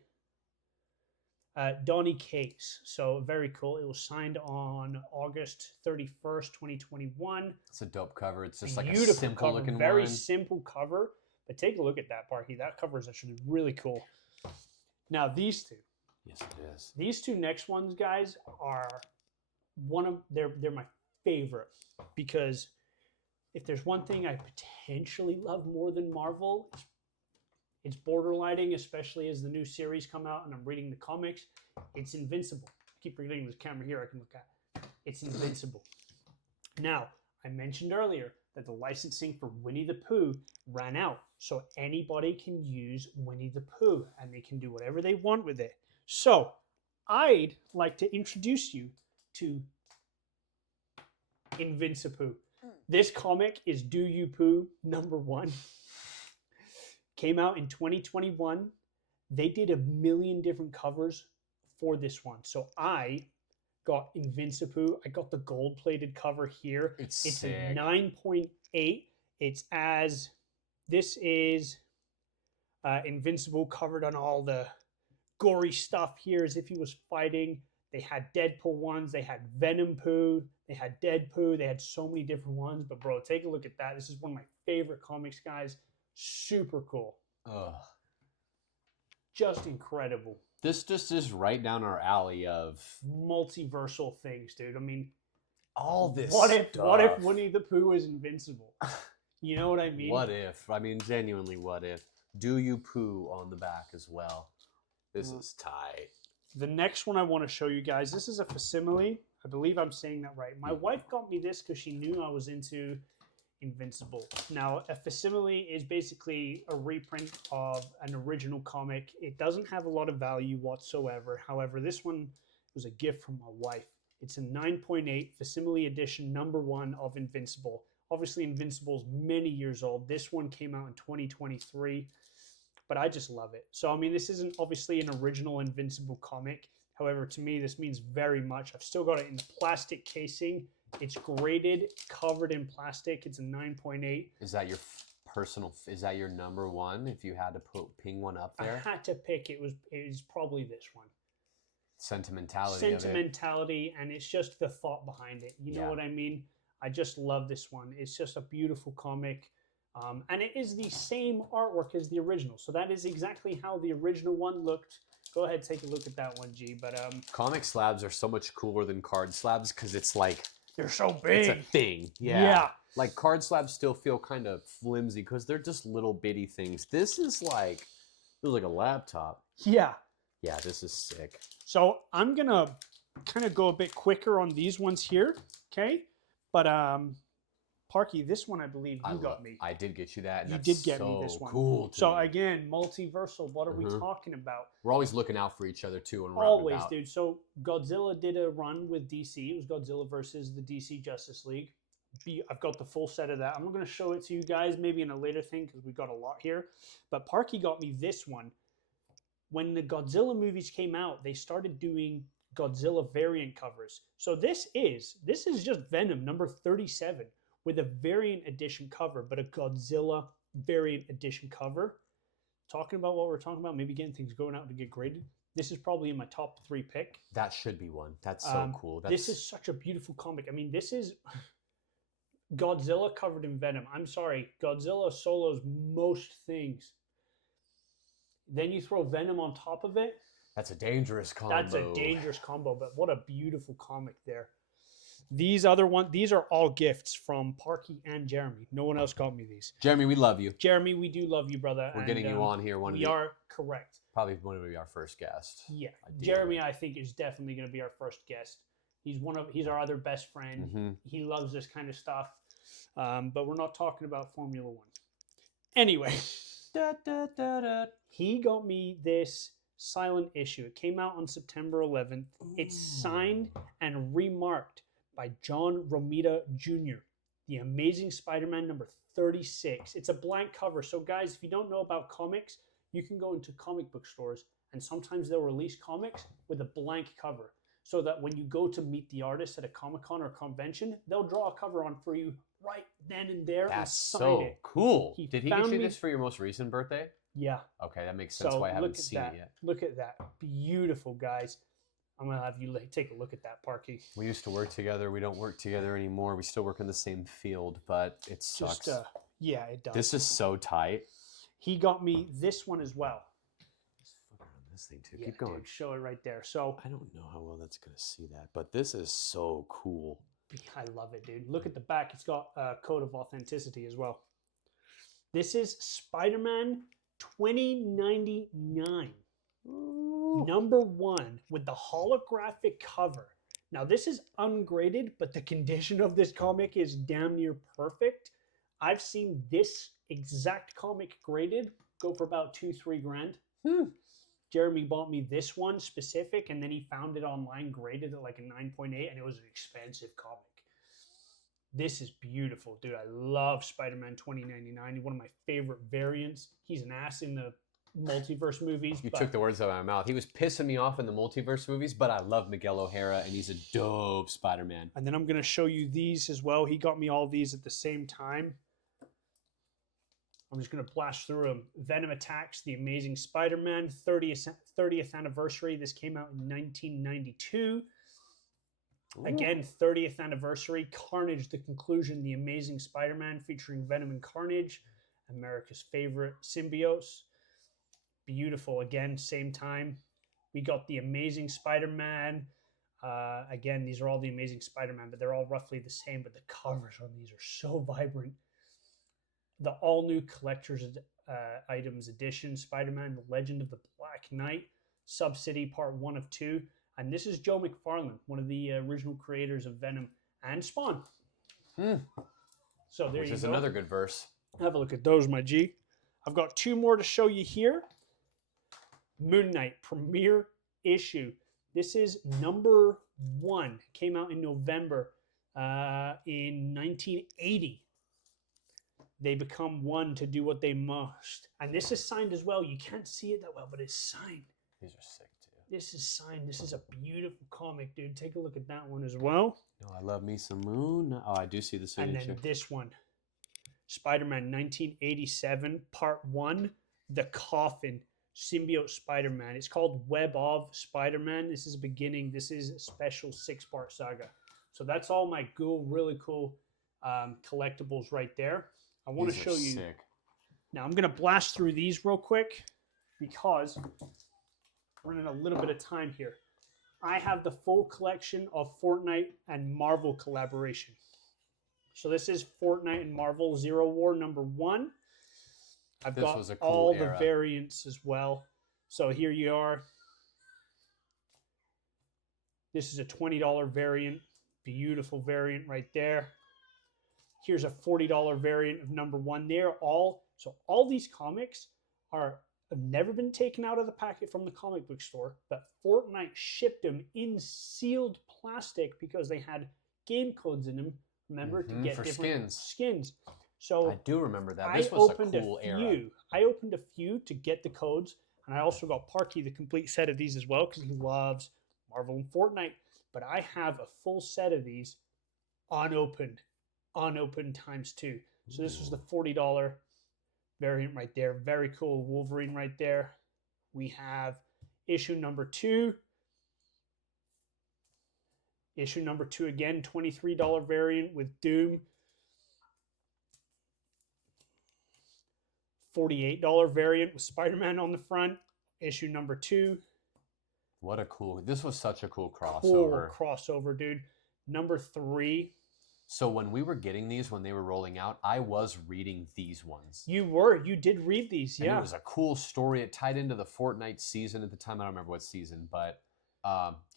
Donnie Case. So very cool. It was signed on August 31st, 2021. It's a dope cover. It's just like Beautiful a simple cover, looking very one. simple cover. But take a look at that, Parky. That cover is actually really cool. Now these two. Yes, it is. These two next ones, guys, are they're my favorite because if there's one thing I potentially love more than Marvel, it's borderlining, especially as the new series come out and I'm reading the comics. It's Invincible. I keep forgetting this camera here I can look at. It's Invincible. Now, I mentioned earlier that the licensing for Winnie the Pooh ran out. So anybody can use Winnie the Pooh and they can do whatever they want with it. So I'd like to introduce you to Invincible. This comic is Do You Pooh #1. Came out in 2021. They did a million different covers for this one. So I got Invincible. I got the gold-plated cover here. It's a 9.8. It's as this is Invincible covered on all the gory stuff here as if he was fighting. They had Deadpool ones. They had Venom Pooh. They had Dead Pooh. They had so many different ones. But bro, take a look at that. This is one of my favorite comics, guys. Super cool. Ugh. Just incredible. This just is right down our alley of multiversal things, dude. I mean, all this what if stuff. Winnie the Pooh is invincible? You know what I mean? What if? I mean, genuinely, what if? Do You Pooh on the back as well. This is tight. The next one I want to show you guys, this is a facsimile. I believe I'm saying that right. My wife got me this because she knew I was into Invincible. Now, a facsimile is basically a reprint of an original comic. It doesn't have a lot of value whatsoever. However, this one was a gift from my wife. It's a 9.8 facsimile edition #1 of Invincible. Obviously, Invincible is many years old. This one came out in 2023, but I just love it. So, I mean, this isn't obviously an original Invincible comic. However, to me, this means very much. I've still got it in plastic casing. It's graded, covered in plastic. It's a 9.8. Is that your personal? Is that your #1? If you had to ping one up there, I had to pick. It was probably this one. Sentimentality, and it's just the thought behind it. You know what I mean? I just love this one. It's just a beautiful comic. And it is the same artwork as the original. So that is exactly how the original one looked. Go ahead, take a look at that one, G. But comic slabs are so much cooler than card slabs because it's like they're so big. It's a thing. Yeah. Like card slabs still feel kind of flimsy because they're just little bitty things. This is like it was like a laptop. Yeah. Yeah, this is sick. So I'm gonna kind of go a bit quicker on these ones here, okay? But Parky, this one I believe you got me. I did get you that. And you that's did get me this one. Cool. So again, multiversal. What are we talking about? We're always looking out for each other too. And always, dude. So Godzilla did a run with DC. It was Godzilla versus the DC Justice League. I've got the full set of that. I'm not going to show it to you guys maybe in a later thing because we've got a lot here. But Parky got me this one. When the Godzilla movies came out, they started doing Godzilla variant covers. So this is just Venom #37 with a variant edition cover, but a Godzilla variant edition cover. Talking about what we're talking about, maybe getting things going out to get graded. This is probably in my top 3 pick. That should be one. That's so cool. This is such a beautiful comic. I mean, this is Godzilla covered in Venom. I'm sorry, Godzilla solos most things. Then you throw Venom on top of it. That's a dangerous combo. That's a dangerous combo, but what a beautiful comic there. These other ones, these are all gifts from Parky and Jeremy. No one else got me these. Jeremy, we love you. Jeremy, we do love you, brother. We're getting you on here. We are correct. Probably one of our first guests. Yeah, Jeremy, I think is definitely going to be our first guest. He's our other best friend. He loves this kind of stuff, but we're not talking about Formula One. Anyway, he got me this silent issue. It came out on September 11th. It's signed and remarked by John Romita Jr., The Amazing Spider-Man #36. It's a blank cover. So guys, if you don't know about comics, you can go into comic book stores and sometimes they'll release comics with a blank cover so that when you go to meet the artist at a Comic-Con or convention, they'll draw a cover on for you right then and there. That's and sign so it. cool. Did he get you this for your most recent birthday? Yeah. Okay, that makes sense why I haven't seen it yet. Look at that. Beautiful, guys. I'm going to have you take a look at that, Parky. We used to work together. We don't work together anymore. We still work in the same field, but it sucks. Yeah, it does. This is so tight. He got me this one as well. Let's fuck around this thing too. Yeah, keep going. Dude, show it right there. So I don't know how well that's going to see that, but this is so cool. I love it, dude. Look at the back. It's got a code of authenticity as well. This is Spider-Man 2099. Ooh. #1 with the holographic cover. Now, this is ungraded, but the condition of this comic is damn near perfect. I've seen this exact comic graded go for about 2-3 grand. Jeremy bought me this one specific, and then he found it online graded at like a 9.8, and it was an expensive comic. This is beautiful, dude. I love Spider-Man 2099. One of my favorite variants. He's an ass in the multiverse movies. You took the words out of my mouth. He was pissing me off in the multiverse movies, but I love Miguel O'Hara, and he's a dope Spider-Man. And then I'm going to show you these as well. He got me all these at the same time. I'm just going to blast through them. Venom Attacks, The Amazing Spider-Man, 30th anniversary. This came out in 1992. Ooh. Again, 30th anniversary. Carnage, The Conclusion, The Amazing Spider-Man, featuring Venom and Carnage, America's favorite symbiotes. Beautiful. Again, same time. We got The Amazing Spider-Man. Again, these are all The Amazing Spider-Man, but they're all roughly the same, but the covers on these are so vibrant. The all-new Collector's Items Edition, Spider-Man, The Legend of the Black Knight, Sub-City Part 1 of 2. And this is Joe McFarlane, one of the original creators of Venom and Spawn. So there you go. Which is another good verse. Have a look at those, my G. I've got 2 more to show you here. Moon Knight premiere issue. This is #1. Came out in November in 1980. They become one to do what they must. And this is signed as well. You can't see it that well, but it's signed. These are sick too. This is signed. This is a beautiful comic, dude. Take a look at that one as well. Oh, I love me some Moon. Oh, I do see the signature. And then this one. Spider-Man 1987, Part 1, The Coffin, Symbiote Spider-Man. It's called Web of Spider-Man. This is a beginning. This is a special 6-part saga. So that's all my really cool collectibles right there. I want to show you. Sick. Now I'm going to blast through these real quick because we're running a little bit of time here. I have the full collection of Fortnite and Marvel collaboration. So this is Fortnite and Marvel Zero War #1. I've got all the variants as well. So here you are. This is a $20 variant. Beautiful variant right there. Here's a $40 variant of #1. So all these comics have never been taken out of the packet from the comic book store, but Fortnite shipped them in sealed plastic because they had game codes in them. Remember, to get different skins. So I do remember that. This was a cool era. I opened a few to get the codes, and I also got Parky the complete set of these as well because he loves Marvel and Fortnite. But I have a full set of these unopened ×2. So this was the $40 variant right there. Very cool Wolverine right there. We have issue #2. Issue #2 again, $23 variant with Doom. $48 variant with Spider-Man on the front. Issue #2. What a cool, this was such a cool crossover. Cool crossover, dude. #3. So when we were getting these, when they were rolling out, I was reading these ones. You did read these, yeah. And it was a cool story. It tied into the Fortnite season at the time. I don't remember what season, but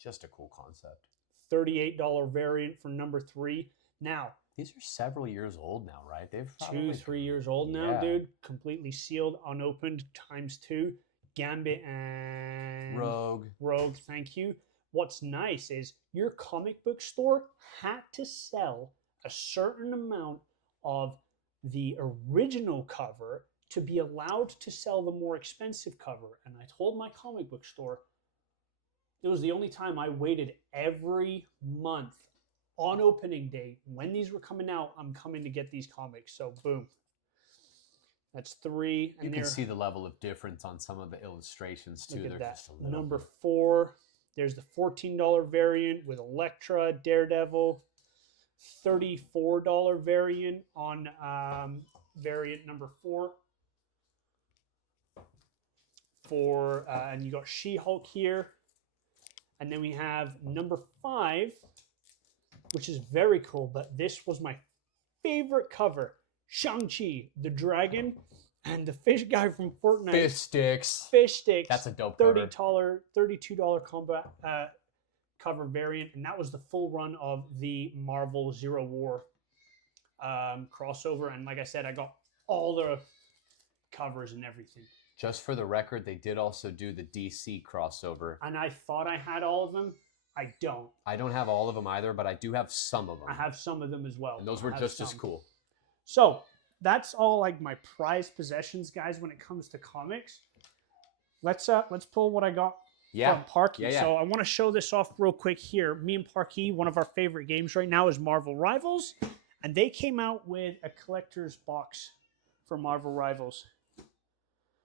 just a cool concept. $38 variant for #3. Now, these are several years old now, right? They've 2-3 years old now, dude. Completely sealed, unopened, ×2. Gambit and Rogue, thank you. What's nice is your comic book store had to sell a certain amount of the original cover to be allowed to sell the more expensive cover. And I told my comic book store, it was the only time I waited every month on opening day. When these were coming out, I'm coming to get these comics. So boom. That's 3. And you can see the level of difference on some of the illustrations too. Look at that. #4. There's the $14 variant with Elektra, Daredevil. $34 variant on variant #4. And you got She-Hulk here. And then we have #5. which is very cool. But this was my favorite cover. Shang-Chi, the dragon, and the fish guy from Fortnite. Fish sticks. Fish sticks. That's a dope $32 cover. $32 combat cover variant, and that was the full run of the Marvel Zero War crossover. And like I said, I got all the covers and everything. Just for the record, they did also do the DC crossover. And I thought I had all of them. I don't. I don't have all of them either, but I do have some of them. I have some of them as well. And those were just as cool. So that's all like my prized possessions, guys, when it comes to comics. Let's pull what I got from Parky. Yeah. So I want to show this off real quick here. Me and Parky, one of our favorite games right now is Marvel Rivals. And they came out with a collector's box for Marvel Rivals.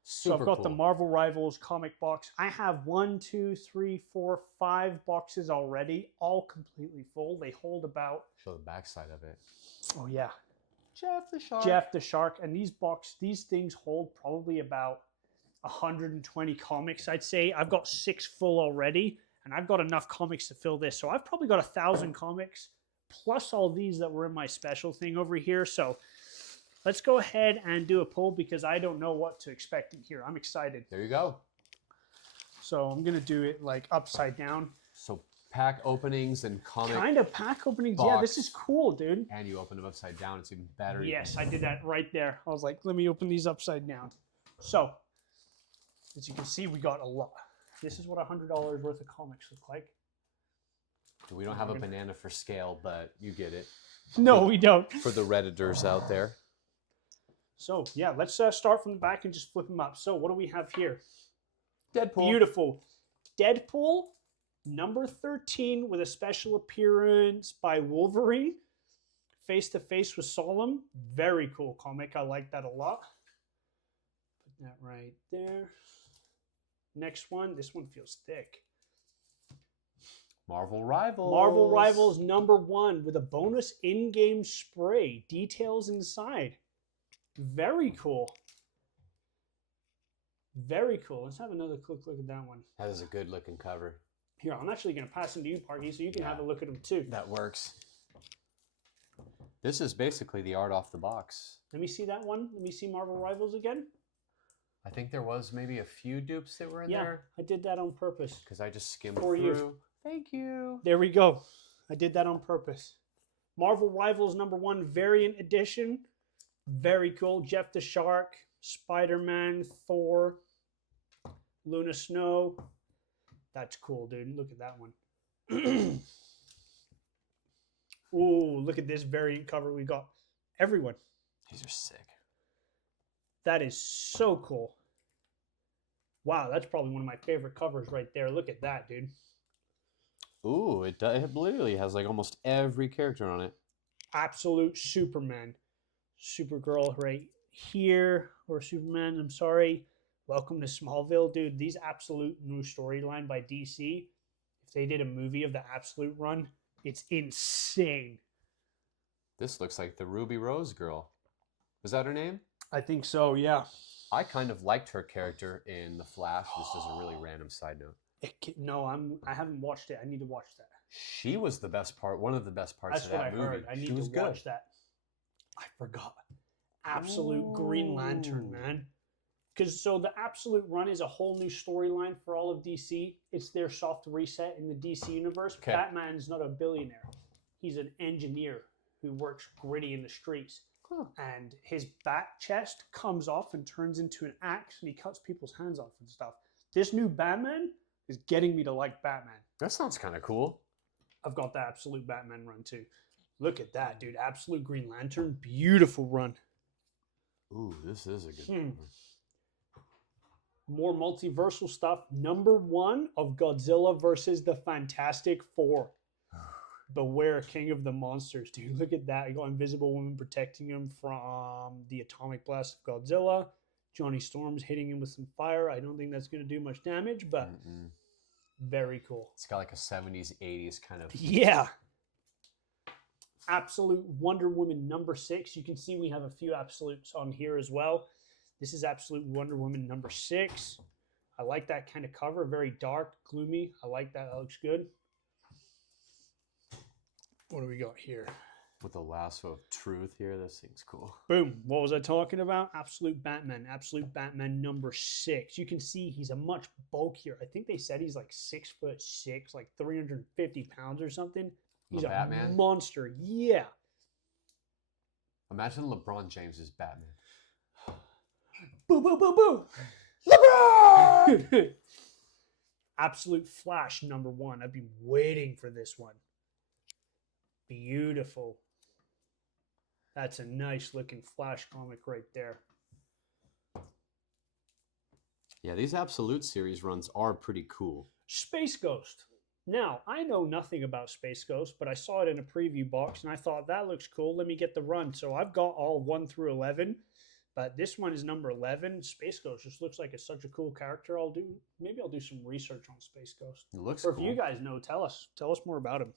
So I've got the Marvel Rivals comic box. I have 5 boxes already, all completely full. They hold about... Show the backside of it. Oh, yeah. Jeff the Shark. Jeff the Shark. And these things hold probably about 120 comics, I'd say. I've got 6 full already, and I've got enough comics to fill this. So I've probably got 1,000 comics, plus all these that were in my special thing over here. So... let's go ahead and do a pull because I don't know what to expect in here. I'm excited. There you go. So I'm going to do it like upside down. So pack openings and comic kind of pack openings. box. Yeah, this is cool, dude. And you open them upside down. It's even better. Yes, I did that right there. I was like, let me open these upside down. So as you can see, we got a lot. This is what $100 worth of comics look like. We don't have a banana for scale, but you get it. No, we don't. For the Redditors out there. So, yeah, let's start from the back and just flip them up. So, what do we have here? Deadpool. Beautiful. Deadpool, number 13, with a special appearance by Wolverine. Face to face with Solemn. Very cool comic. I like that a lot. Put that right there. Next one. This one feels thick. Marvel Rivals. Marvel Rivals number 1 with a bonus in-game spray. Details inside. Very cool. Very cool. Let's have another quick look at that one. That is a good looking cover. Here, I'm actually going to pass them to you, Parky, so you can have a look at them too. That works. This is basically the art off the box. Let me see that one. Let me see Marvel Rivals again. I think there was maybe a few dupes that were in there. Yeah, I did that on purpose. Because I just skimmed For through. you. Thank you. There we go. I did that on purpose. Marvel Rivals number 1 variant edition. Very cool. Jeff the Shark, Spider-Man, Thor, Luna Snow. That's cool, dude. Look at that one. Ooh, look at this variant cover. We got everyone. These are sick. That is so cool. Wow, that's probably one of my favorite covers right there. Look at that, dude. Ooh, it literally has like almost every character on it. Absolute Superman. Supergirl right here, or Superman, I'm sorry. Welcome to Smallville. Dude, these Absolute new storyline by DC, if they did a movie of the Absolute run, it's insane. This looks like the Ruby Rose girl. Is that her name? I think so, yeah. I kind of liked her character in The Flash. This is a really random side note. I haven't watched it. I need to watch that. She was the best part, one of the best parts of that movie. Heard. I need to watch that. I forgot. Absolute Green Lantern, man. Because so the Absolute run is a whole new storyline for all of DC. It's their soft reset in the DC universe. Okay. Batman's not a billionaire. He's an engineer who works gritty in the streets. Huh. And his back chest comes off and turns into an axe, and he cuts people's hands off and stuff. This new Batman is getting me to like Batman. That sounds kind of cool. I've got the Absolute Batman run too. Look at that, dude. Absolute Green Lantern. Beautiful run. Ooh, this is a good one. More multiversal stuff. Number 1 of Godzilla versus the Fantastic Four. Beware, King of the Monsters, dude. Look at that. You got Invisible Woman protecting him from the atomic blast of Godzilla. Johnny Storm's hitting him with some fire. I don't think that's going to do much damage, but very cool. It's got like a 70s, 80s kind of... Yeah. Absolute Wonder Woman number 6. You can see we have a few Absolutes on here as well. This is Absolute Wonder Woman number 6. I like that kind of cover. Very dark, gloomy. I like that. That looks good. What do we got here? With the lasso of truth here, this thing's cool. Boom. What was I talking about? Absolute Batman. Absolute Batman number 6. You can see he's a much bulkier. I think they said he's like 6'6", like 350 pounds or something. He's a Batman? monster. Yeah. Imagine LeBron James as Batman. Boo, boo, boo, boo. LeBron! Absolute Flash number 1. I've been waiting for this one. Beautiful. That's a nice looking Flash comic right there. Yeah, these Absolute series runs are pretty cool. Space Ghost. Now, I know nothing about Space Ghost, but I saw it in a preview box and I thought that looks cool. Let me get the run. So I've got all 1 through 11, but this one is number 11. Space Ghost just looks like it's such a cool character. Maybe I'll do some research on Space Ghost. It looks or cool. If you guys know, tell us more about him.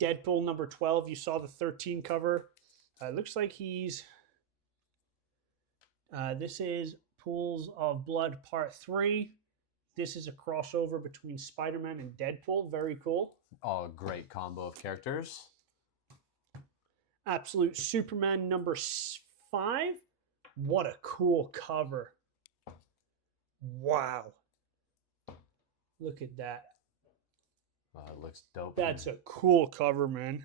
Deadpool number 12. You saw the 13 cover. Looks like he's... this is Pools of Blood Part 3. This is a crossover between Spider-Man and Deadpool. Very cool. Oh, a great combo of characters. Absolute Superman number 5. What a cool cover. Wow. Look at that. It looks dope. That's a cool cover, man.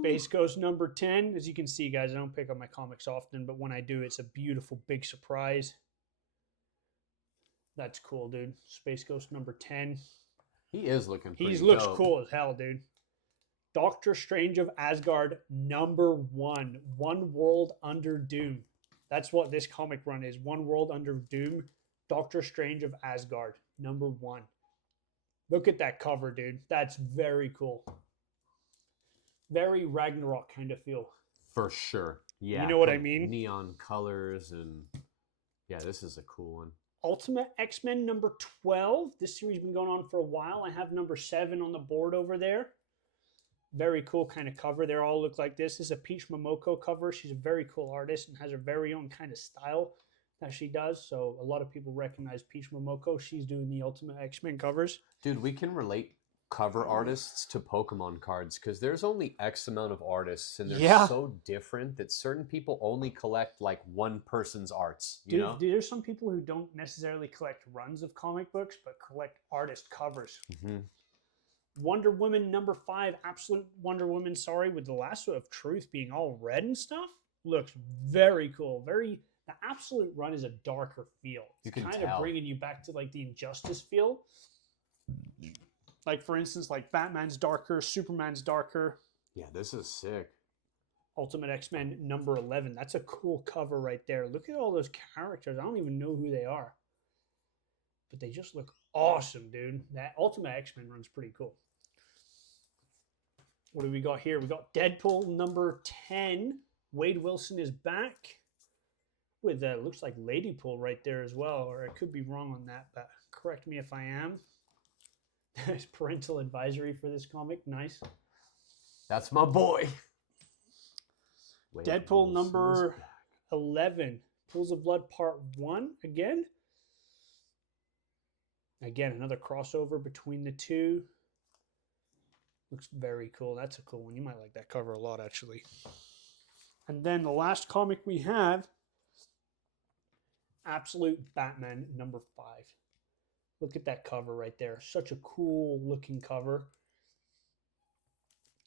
Space Ghost number 10. As you can see, guys, I don't pick up my comics often, but when I do, it's a beautiful, big surprise. That's cool, dude. Space Ghost number 10. He is looking pretty He looks dope. cool as hell, dude. Doctor Strange of Asgard number 1. One World Under Doom. That's what this comic run is. One World Under Doom. Doctor Strange of Asgard number 1. Look at that cover, dude. That's very cool. Very Ragnarok kind of feel. For sure. Yeah. You know what I mean? Neon colors and... Yeah, this is a cool one. Ultimate X-Men number 12. This series has been going on for a while. I have number 7 on the board over there. Very cool kind of cover. They all look like this. This is a Peach Momoko cover. She's a very cool artist and has her very own kind of style that she does. So a lot of people recognize Peach Momoko. She's doing the Ultimate X-Men covers. Dude, we can relate cover artists to Pokemon cards because there's only X amount of artists and they're so different that certain people only collect like one person's arts. You know? Dude, there's some people who don't necessarily collect runs of comic books, but collect artist covers. Mm-hmm. Wonder Woman number 5, Absolute Wonder Woman, with the lasso of truth being all red and stuff. Looks very cool. The Absolute run is a darker feel. It's kind of bringing you back to like the Injustice feel. Like, for instance, like Batman's darker, Superman's darker. Yeah, this is sick. Ultimate X-Men number 11. That's a cool cover right there. Look at all those characters. I don't even know who they are. But they just look awesome, dude. That Ultimate X-Men run's pretty cool. What do we got here? We got Deadpool number 10. Wade Wilson is back. With looks like Ladypool right there as well. Or I could be wrong on that, but correct me if I am. There's parental advisory for this comic. Nice. That's my boy. Deadpool number 11. Pools of Blood Part 1 again. Again, another crossover between the two. Looks very cool. That's a cool one. You might like that cover a lot, actually. And then the last comic we have, Absolute Batman number 5. Look at that cover right there. Such a cool looking cover.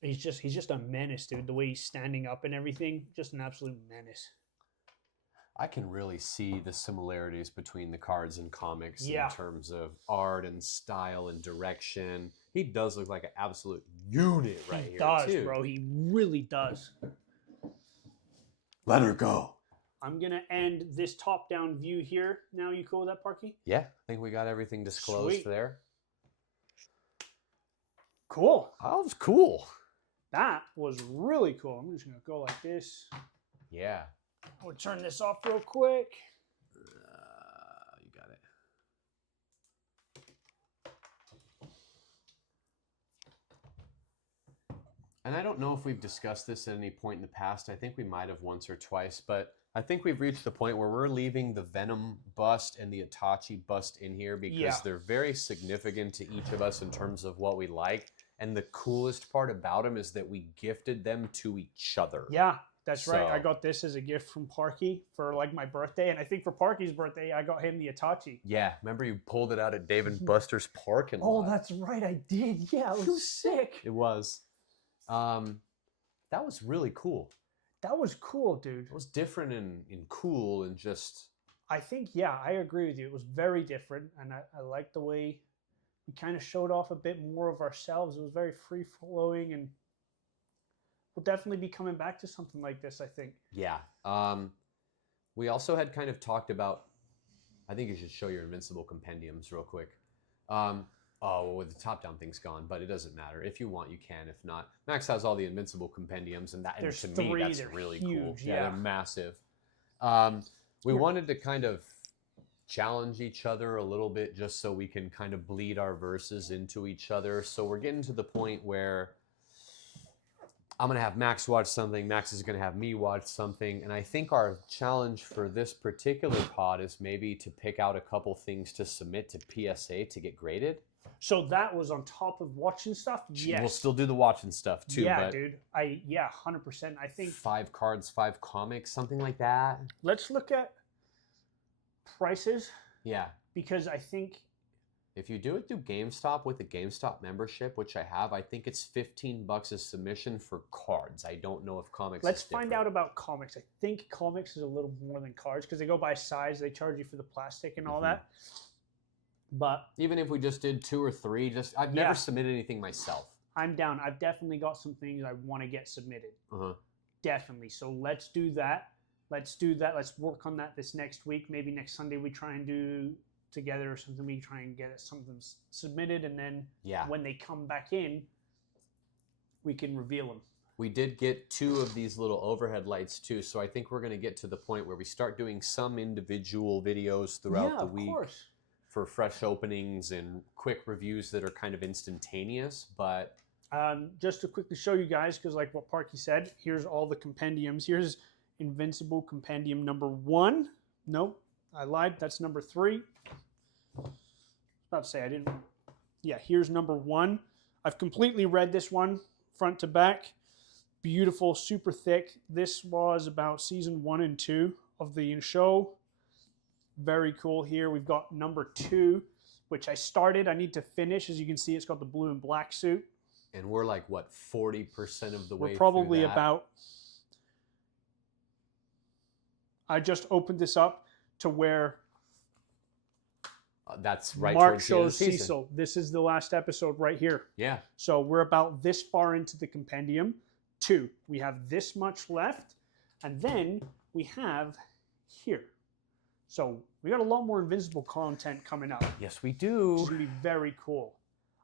He's just a menace, dude. The way he's standing up and everything, just an absolute menace. I can really see the similarities between the cards and comics in terms of art and style and direction. He does look like an absolute unit right here. He does, bro. He really does. Let her go. I'm going to end this top-down view here. Now, you cool with that, Parky? Yeah, I think we got everything disclosed there. Cool. That was cool. That was really cool. I'm just going to go like this. Yeah. We'll turn this off real quick. You got it. And I don't know if we've discussed this at any point in the past. I think we might have once or twice, but I think we've reached the point where we're leaving the Venom bust and the Itachi bust in here because Yeah. they're very significant to each of us in terms of what we like. And the coolest part about them is that we gifted them to each other. Yeah, that's right. I So- got this as a gift from Parky for like my birthday, and I think for Parky's birthday, I got him the Itachi. Yeah, remember you pulled it out at Dave and Buster's parking Oh, lot. that's right, I did. Yeah, it was sick. It was. That was really cool. That was cool, dude. It was different and cool and just... I think, yeah, I agree with you. It was very different, and I like the way we kind of showed off a bit more of ourselves. It was very free-flowing, and we'll definitely be coming back to something like this, I think. Yeah. We also had kind of talked about... I think you should show your Invincible compendiums real quick. Well, the top-down thing's gone, but it doesn't matter. If you want, you can. If not, Max has all the Invincible compendiums, and There's to me, three, that's they're really huge, cool. yeah. They're massive. We Yeah. wanted to kind of challenge each other a little bit just so we can kind of bleed our verses into each other. So we're getting to the point where I'm going to have Max watch something, Max is going to have me watch something, and I think our challenge for this particular pod is maybe to pick out a couple things to submit to PSA to get graded. So that was on top of watching stuff? Yes. We'll still do the watching stuff too, yeah, but dude. 100%. I think 5 cards, 5 comics, something like that. let's look at prices, Yeah. because I think If you do it through GameStop with a GameStop membership, which I have, I think it's $15 a submission for cards. I don't know if comics let's is find different. out about comics. I think comics is a little more than cards because they go by size. They charge you for the plastic and all Mhm. that. But Even if we just did 2 or 3, I've Yeah. never submitted anything myself. I'm down. I've definitely got some things I want to get submitted. Uh-huh. Definitely. So let's do that. Let's do that. Let's work on that this next week. Maybe next Sunday we try and do together or something. We try and get something submitted, and then Yeah. when they come back in, we can reveal them. We did get 2 of these little overhead lights too, so I think we're going to get to the point where we start doing some individual videos throughout the week Course. for fresh openings and quick reviews that are kind of instantaneous, but Just to quickly show you guys, because like what Parky said, here's all the compendiums. Here's Invincible Compendium number 1. Nope, I lied. That's number 3. I was about to say I didn't. Yeah, here's number 1. I've completely read this one front to back. Beautiful, super thick. This was about season 1 and 2 of the show. Very cool. Here we've got number 2, which I started. I need to finish. As you can see, it's got the blue and black suit. and we're like what 40% of the way We're probably through that. about. I just opened this up to where That's right Mark towards the end of the shows season. Cecil. This is the last episode right here. Yeah. So we're about this far into the compendium. 2. We have this much left, and then we have here. So we got a lot more Invincible content coming up, Yes, we which is do. gonna be very cool.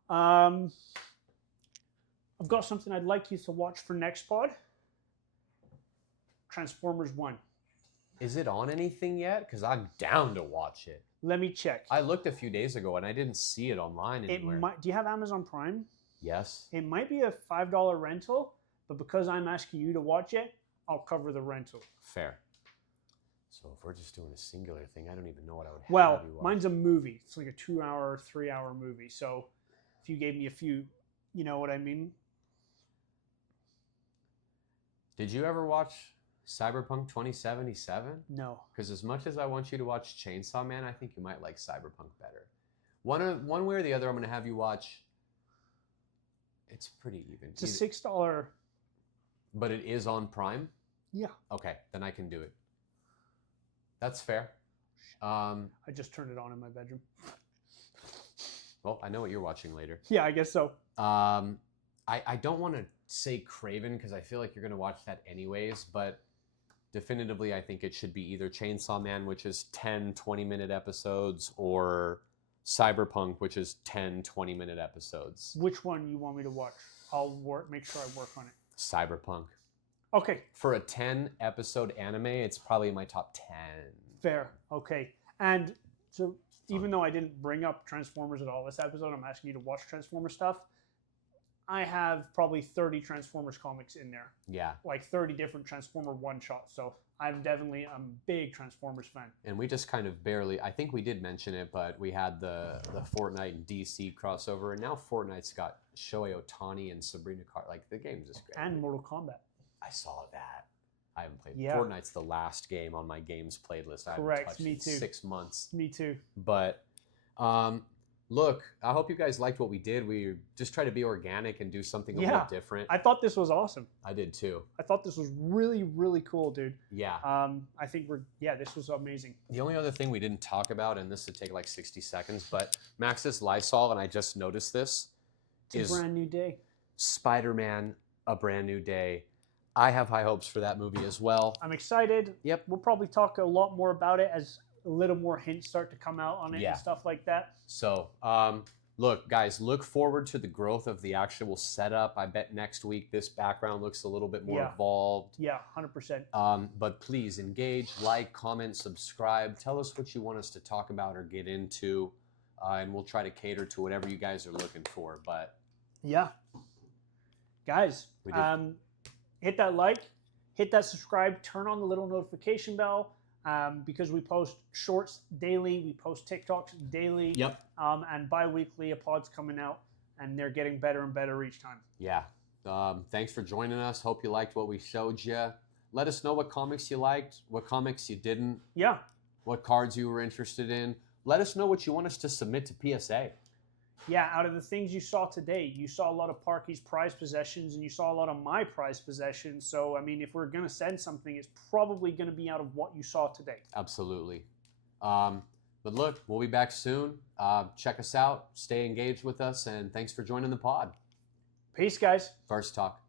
I've got something I'd like you to watch for next pod. Transformers 1. Is it on anything yet? Because I'm down to watch it. Let me check. I looked a few days ago and I didn't see it online It anywhere. might. Do you have Amazon Prime? Yes. It might be a $5 rental, but because I'm asking you to watch it, I'll cover the rental. Fair. So if we're just doing a singular thing, I don't even know what I would have Well, you watch. mine's a movie. It's like a 2-hour, 3-hour movie. So if you gave me a few, you know what I mean? Did you ever watch Cyberpunk 2077? No. Because as much as I want you to watch Chainsaw Man, I think you might like Cyberpunk better. One way or the other, I'm going to have you watch. It's pretty even. It's a $6. But it is on Prime? Yeah. Okay, then I can do it. That's fair. I just turned it on in my bedroom. Well, I know what you're watching later. Yeah, I guess so. I don't want to say Craven because I feel like you're going to watch that anyways, but definitively I think it should be either Chainsaw Man, which is 10, 20-minute episodes, or Cyberpunk, which is 10, 20-minute episodes. Which one you want me to watch? I'll make sure I work on it. Cyberpunk. Okay, For a 10-episode anime, it's probably in my top 10. fair. Okay. And so even though I didn't bring up Transformers at all this episode, I'm asking you to watch Transformers stuff. I have probably 30 Transformers comics in there. Yeah. Like 30 different Transformer one-shots. So I'm a big Transformers fan. And we just kind of barely, I think we did mention it, but we had the Fortnite and DC crossover, and now Fortnite's got Shohei Ohtani and Sabrina Like, the game's just great. And Mortal Kombat. I saw that. I haven't played. Yeah. Fortnite's the last game on my games played list. I Correct. haven't touched Me it too. in 6 months. Me too. But look, I hope you guys liked what we did. We just try to be organic and do something a little different. I thought this was awesome. I did too. I thought this was really, really cool, dude. Yeah. I think this was amazing. The only other thing we didn't talk about, and this would take like 60 seconds, but Max's Lysol, and I just noticed this, It's a brand new day. Spider-Man, A Brand New Day. I have high hopes for that movie as well. I'm excited. Yep. We'll probably talk a lot more about it as a little more hints start to come out on it and stuff like that. So, look, guys, look forward to the growth of the actual setup. I bet next week this background looks a little bit more evolved. Yeah, 100%. But please engage, like, comment, subscribe. Tell us what you want us to talk about or get into, and we'll try to cater to whatever you guys are looking for. But yeah, guys, hit that like, hit that subscribe, turn on the little notification bell. Because we post shorts daily, we post TikToks daily. Yep. And bi-weekly, a pod's coming out, and they're getting better and better each time. Yeah. Thanks for joining us. Hope you liked what we showed you. Let us know what comics you liked, what comics you didn't. Yeah. What cards you were interested in. Let us know what you want us to submit to PSA. Yeah, out of the things you saw today, you saw a lot of Parky's prized possessions and you saw a lot of my prized possessions. So, I mean, if we're going to send something, it's probably going to be out of what you saw today. Absolutely. But look, we'll be back soon. Check us out. Stay engaged with us. And thanks for joining the pod. Peace, guys. First Talk.